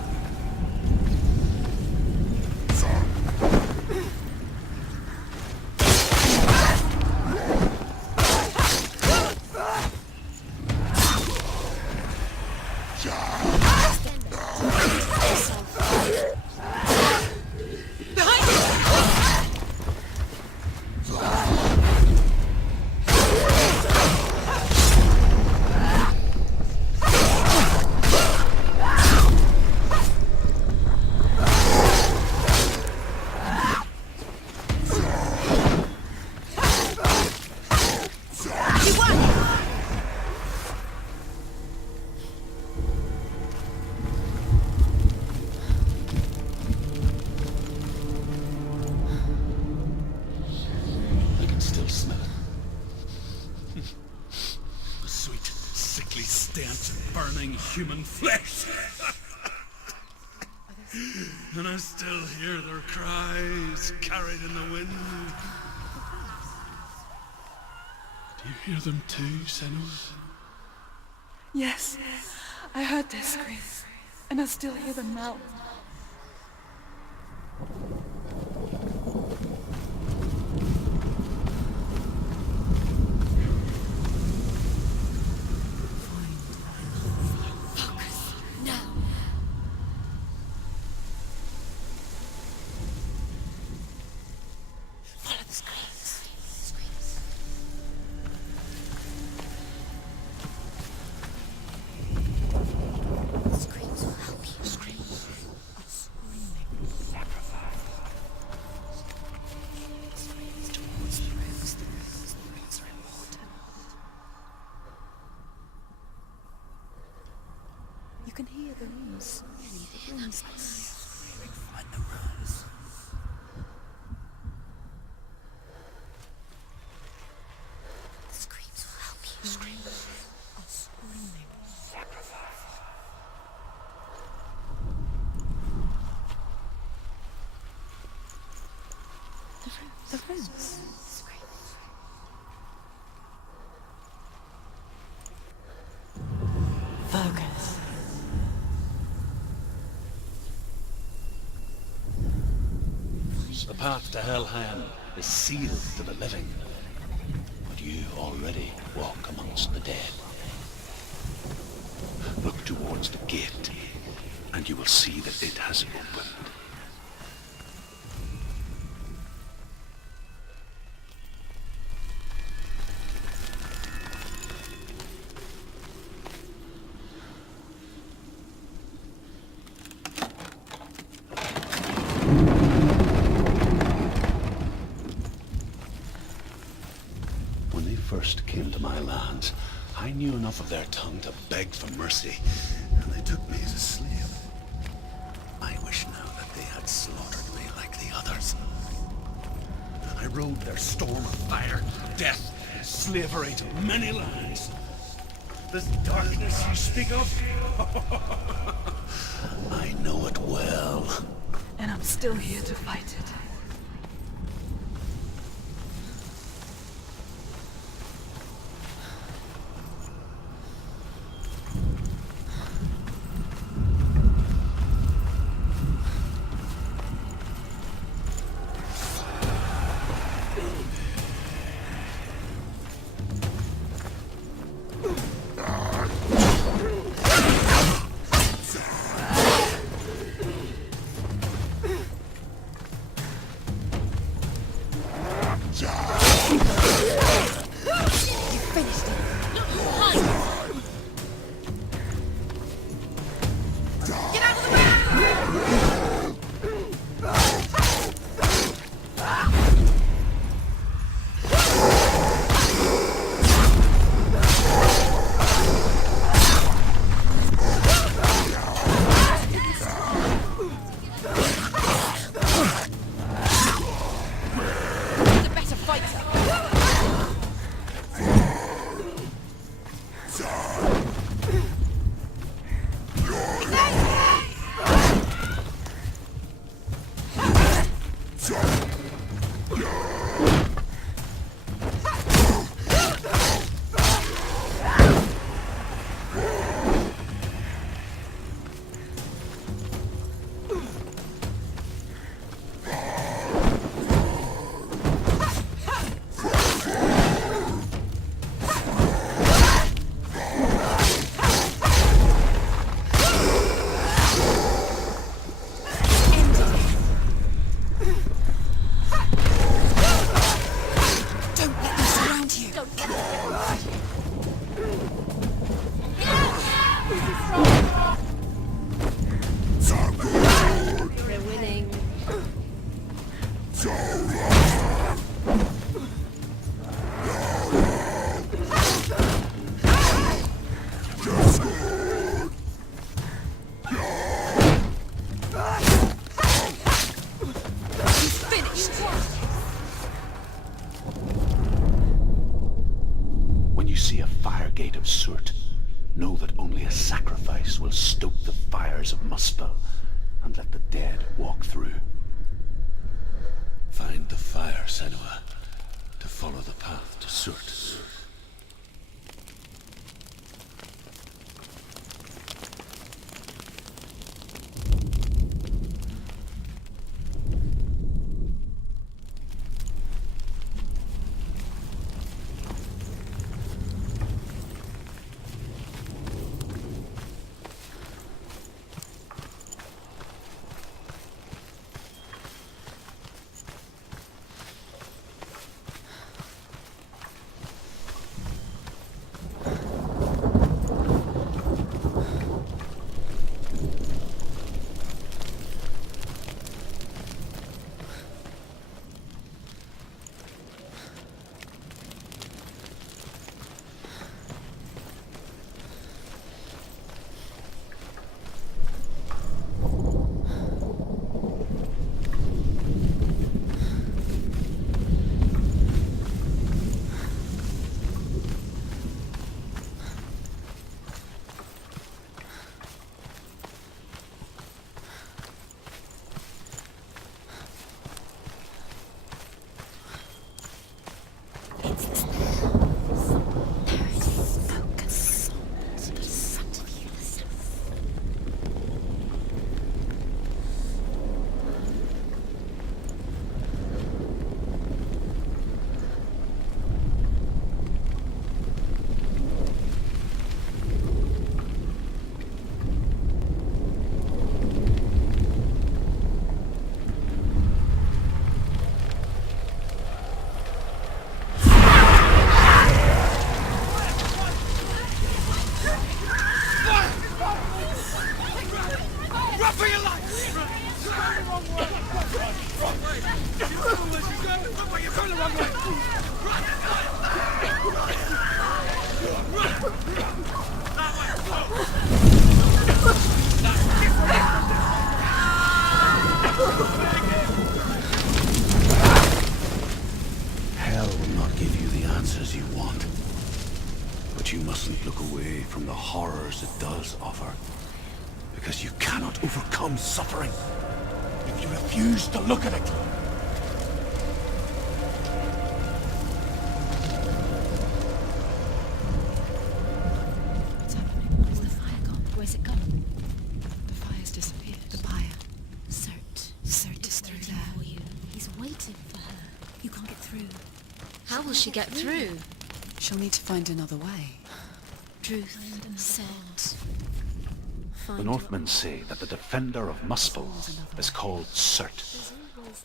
human flesh. And I still hear their cries carried in the wind. Do you hear them too, Senua? Yes, I heard their screams, and I still hear them now. Focus. Now. Follow the screams. Screams. The screams will help you. Screams. Sacrifice. Screams towards the rooms. The rooms are important. You can hear the rooms. The rooms. Find the rooms. The screams will help you. Screams. Screaming. Sacrifice. The rooms. Screams. Focus. The path to Helheim is sealed to the living. But you already walk amongst the dead. Look towards the gate, and you will see that it has opened. When they first came to my lands, I knew enough of their tongue to beg for mercy, and they took me as a slave. I wish now that they had slaughtered me like the others. I rode their storm of fire, death, and slavery to many lands. This darkness you speak of, I know it well. And I'm still here to fight it. sacrifice will stoke the fires of Muspel and let the dead walk through. Find the fire, Senua, to follow the path to Surt. Hell will not give you the answers you want. But you mustn't look away from the horrors it does offer. Because you cannot overcome suffering if you refuse to look at it. What's happening? Where's the fire gone? Where's it gone? The fire's disappeared. The pyre. Surt. Surt is through there. For you. He's waiting for her. You can't get through. How will she get through? She'll need to find another way. Truth said. The Northmen say that the defender of Muspel is called Surt,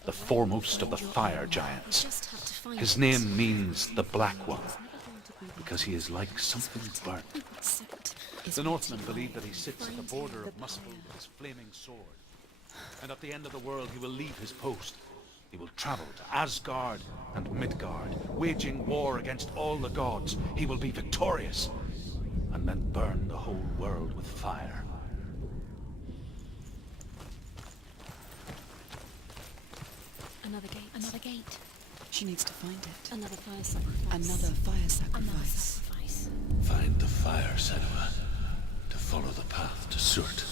the foremost of the fire giants. His name means the Black One, because he is like something burnt. The Northmen believe that he sits at the border of Muspel with his flaming sword. And at the end of the world he will leave his post. He will travel to Asgard and Midgard, waging war against all the gods. He will be victorious, and then burn the whole world with fire. Another gate. Another gate. She needs to find it. Another fire sacrifice. Another fire Another sacrifice. sacrifice. Find the fire, Senua, to follow the path to Surt.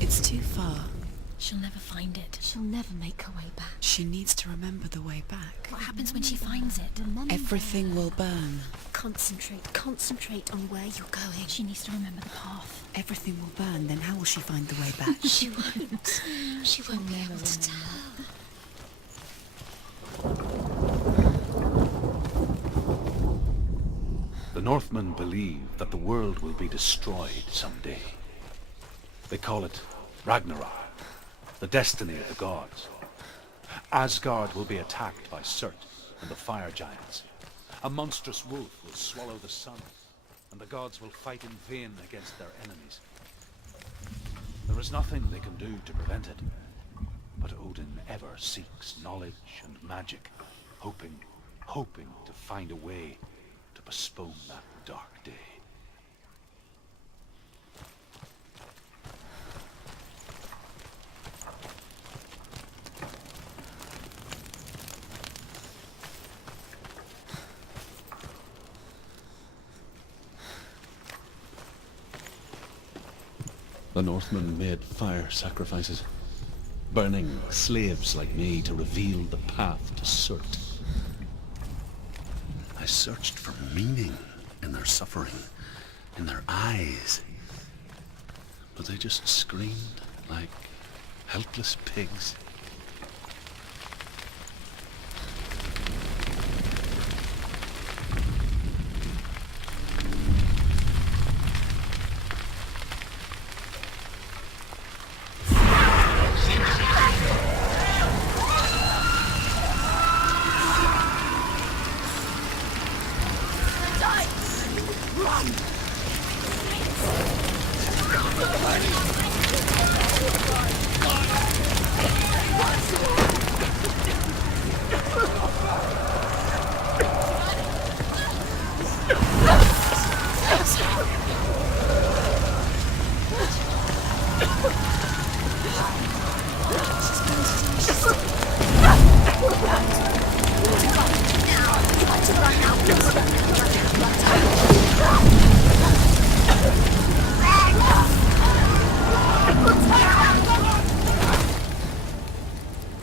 It's too far. She'll never find it. She'll never make her way back. She needs to remember the way back. What happens when she finds it? Everything will burn. Concentrate on where you're going. She needs to remember the path. Everything will burn, then how will she find the way back? She won't. She won't be able to tell. The Northmen believe that the world will be destroyed someday. They call it Ragnarok, the destiny of the gods. Asgard will be attacked by Surt and the fire giants. A monstrous wolf will swallow the sun, and the gods will fight in vain against their enemies. There is nothing they can do to prevent it, but Odin ever seeks knowledge and magic, hoping to find a way to postpone that dark day. The Northmen made fire sacrifices, burning slaves like me to reveal the path to Surt. I searched for meaning in their suffering, in their eyes, but they just screamed like helpless pigs.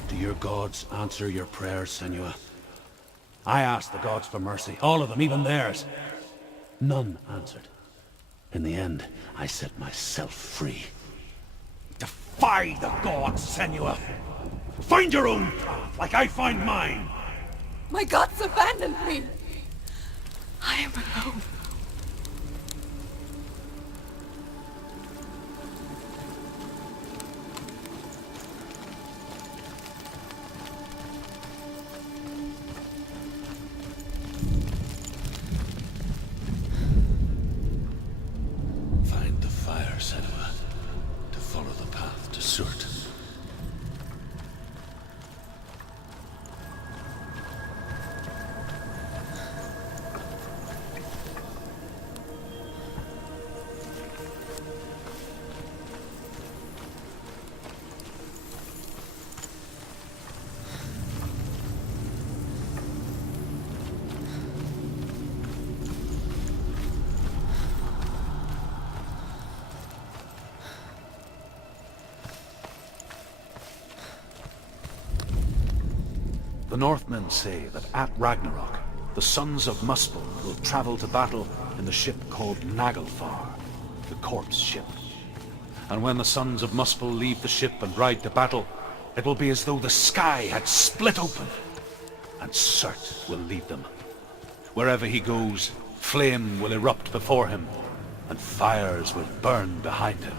Do your gods answer your prayers, Senua? I asked the gods for mercy, all of them, even theirs. None answered. In the end, I set myself free. Defy the gods, Senua! Find your own path, like I find mine! My gods abandoned me! I am alone. Find the fire, Senua, to follow the path to Surt. The Northmen say that at Ragnarok, the sons of Muspel will travel to battle in the ship called Naglfar, the corpse ship. And when the sons of Muspel leave the ship and ride to battle, it will be as though the sky had split open, and Surt will lead them. Wherever he goes, flame will erupt before him, and fires will burn behind him.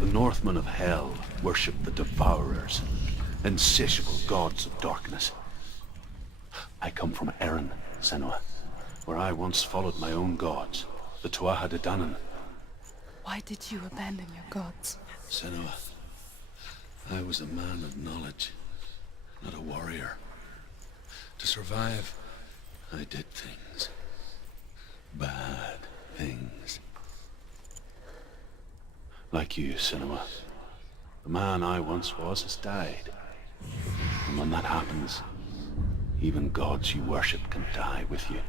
The Northmen of Hell worship the Devourers, insatiable gods of darkness. I come from Erin, Senua, where I once followed my own gods, the Tuatha De Danann. Why did you abandon your gods? Senua, I was a man of knowledge, not a warrior. To survive, I did things. Bad things. Like you, Senua. The man I once was has died. And when that happens, even gods you worship can die with you.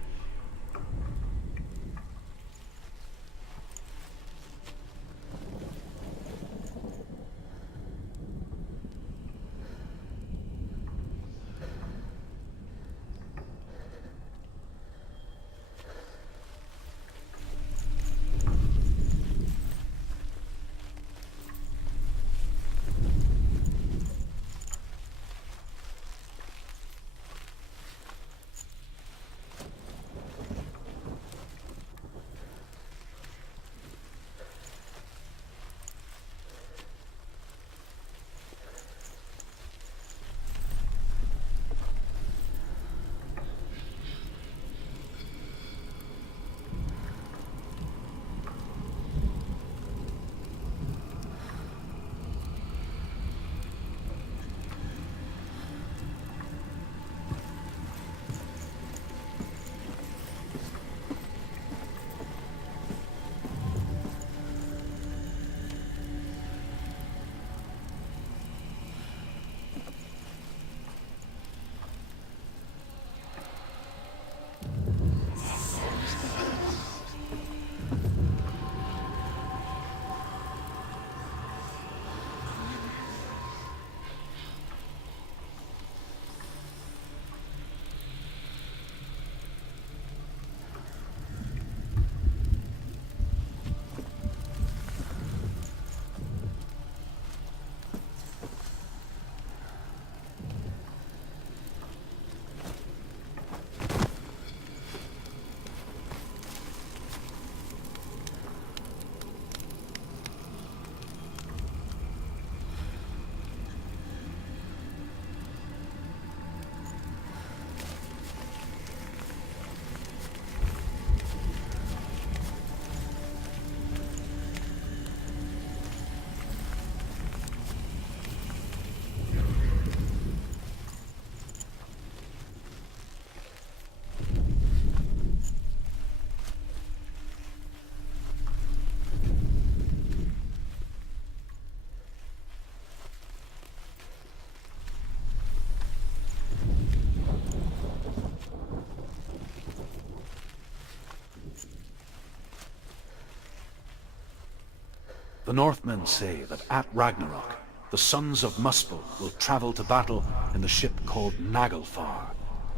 The Northmen say that at Ragnarok, the sons of Muspel will travel to battle in the ship called Naglfar,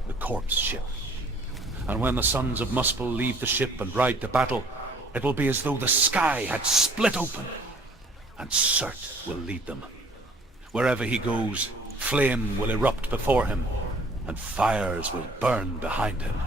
the corpse ship. And when the sons of Muspel leave the ship and ride to battle, it will be as though the sky had split open, and Surt will lead them. Wherever he goes, flame will erupt before him, and fires will burn behind him.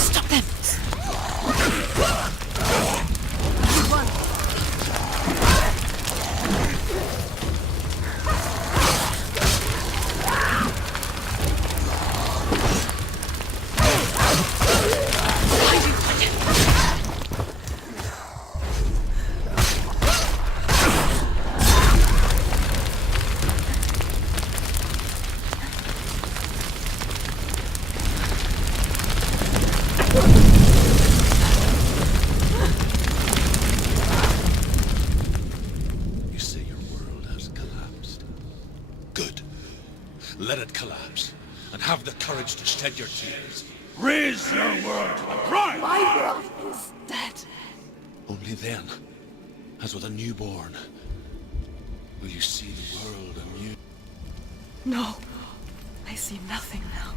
Stop them! You say your world has collapsed. Good. Let it collapse, and have the courage to shed your tears. Raise your world to the prime! My world is dead. Only then, as with a newborn, will you see the world anew. No, I see nothing now.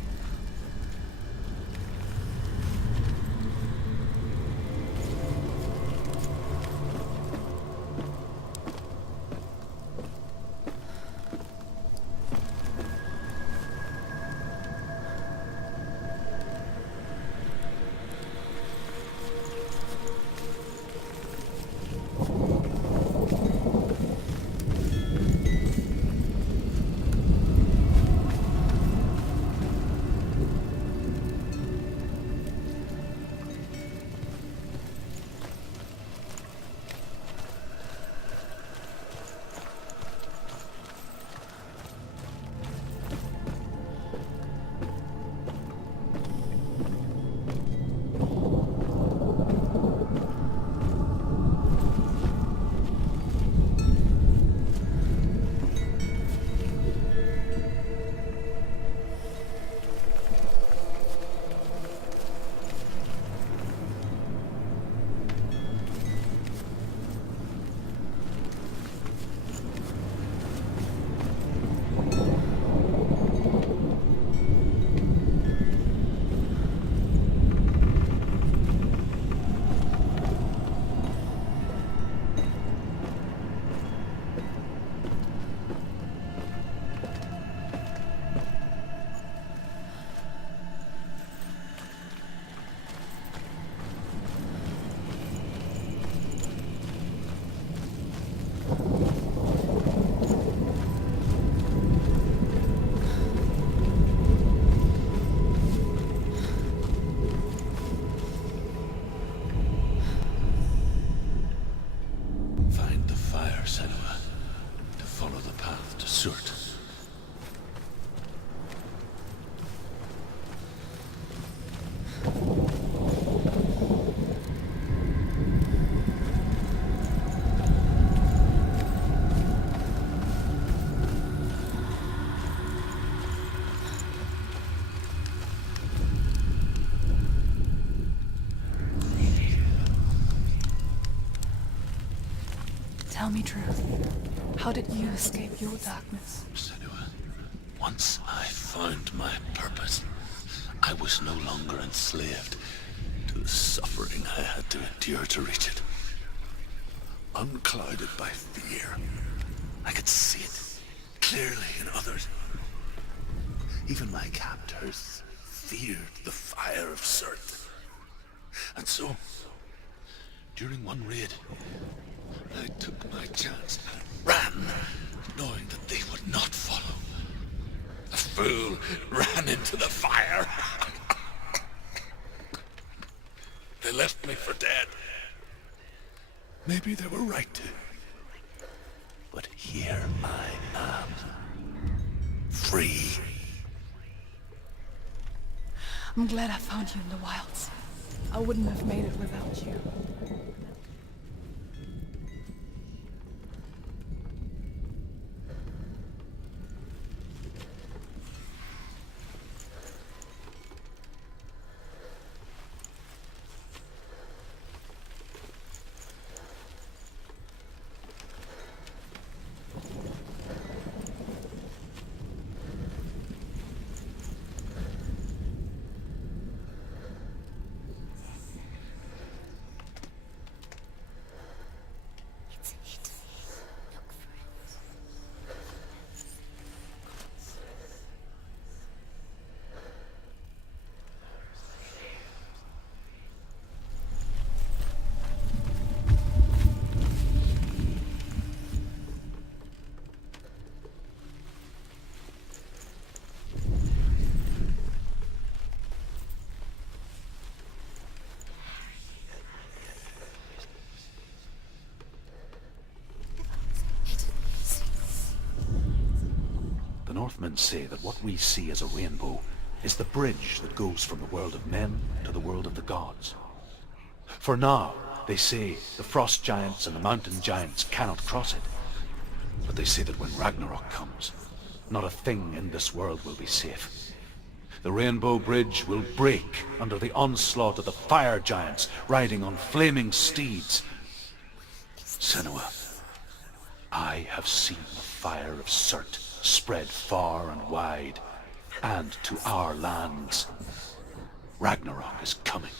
Find the fire, Senua, to follow the path to Surt. Tell me truth. How did you escape your darkness? Senua, once I found my purpose, I was no longer enslaved to the suffering I had to endure to reach it. Unclouded by fear, I could see it clearly in others. Even my captors feared the fire of Surt. And so, during one raid, I took my chance and ran, knowing that they would not follow. The fool ran into the fire. They left me for dead. Maybe they were right to. But here I am. Free. I'm glad I found you in the wilds. I wouldn't have made it without you. It's it. Look for it. The Northmen say that what we see as a rainbow is the bridge that goes from the world of men to the world of the gods. For now, they say the frost giants and the mountain giants cannot cross it. But they say that when Ragnarok comes, not a thing in this world will be safe. The rainbow bridge will break under the onslaught of the fire giants riding on flaming steeds. Senua, I have seen the fire of Surt spread far and wide, and to our lands. Ragnarok is coming.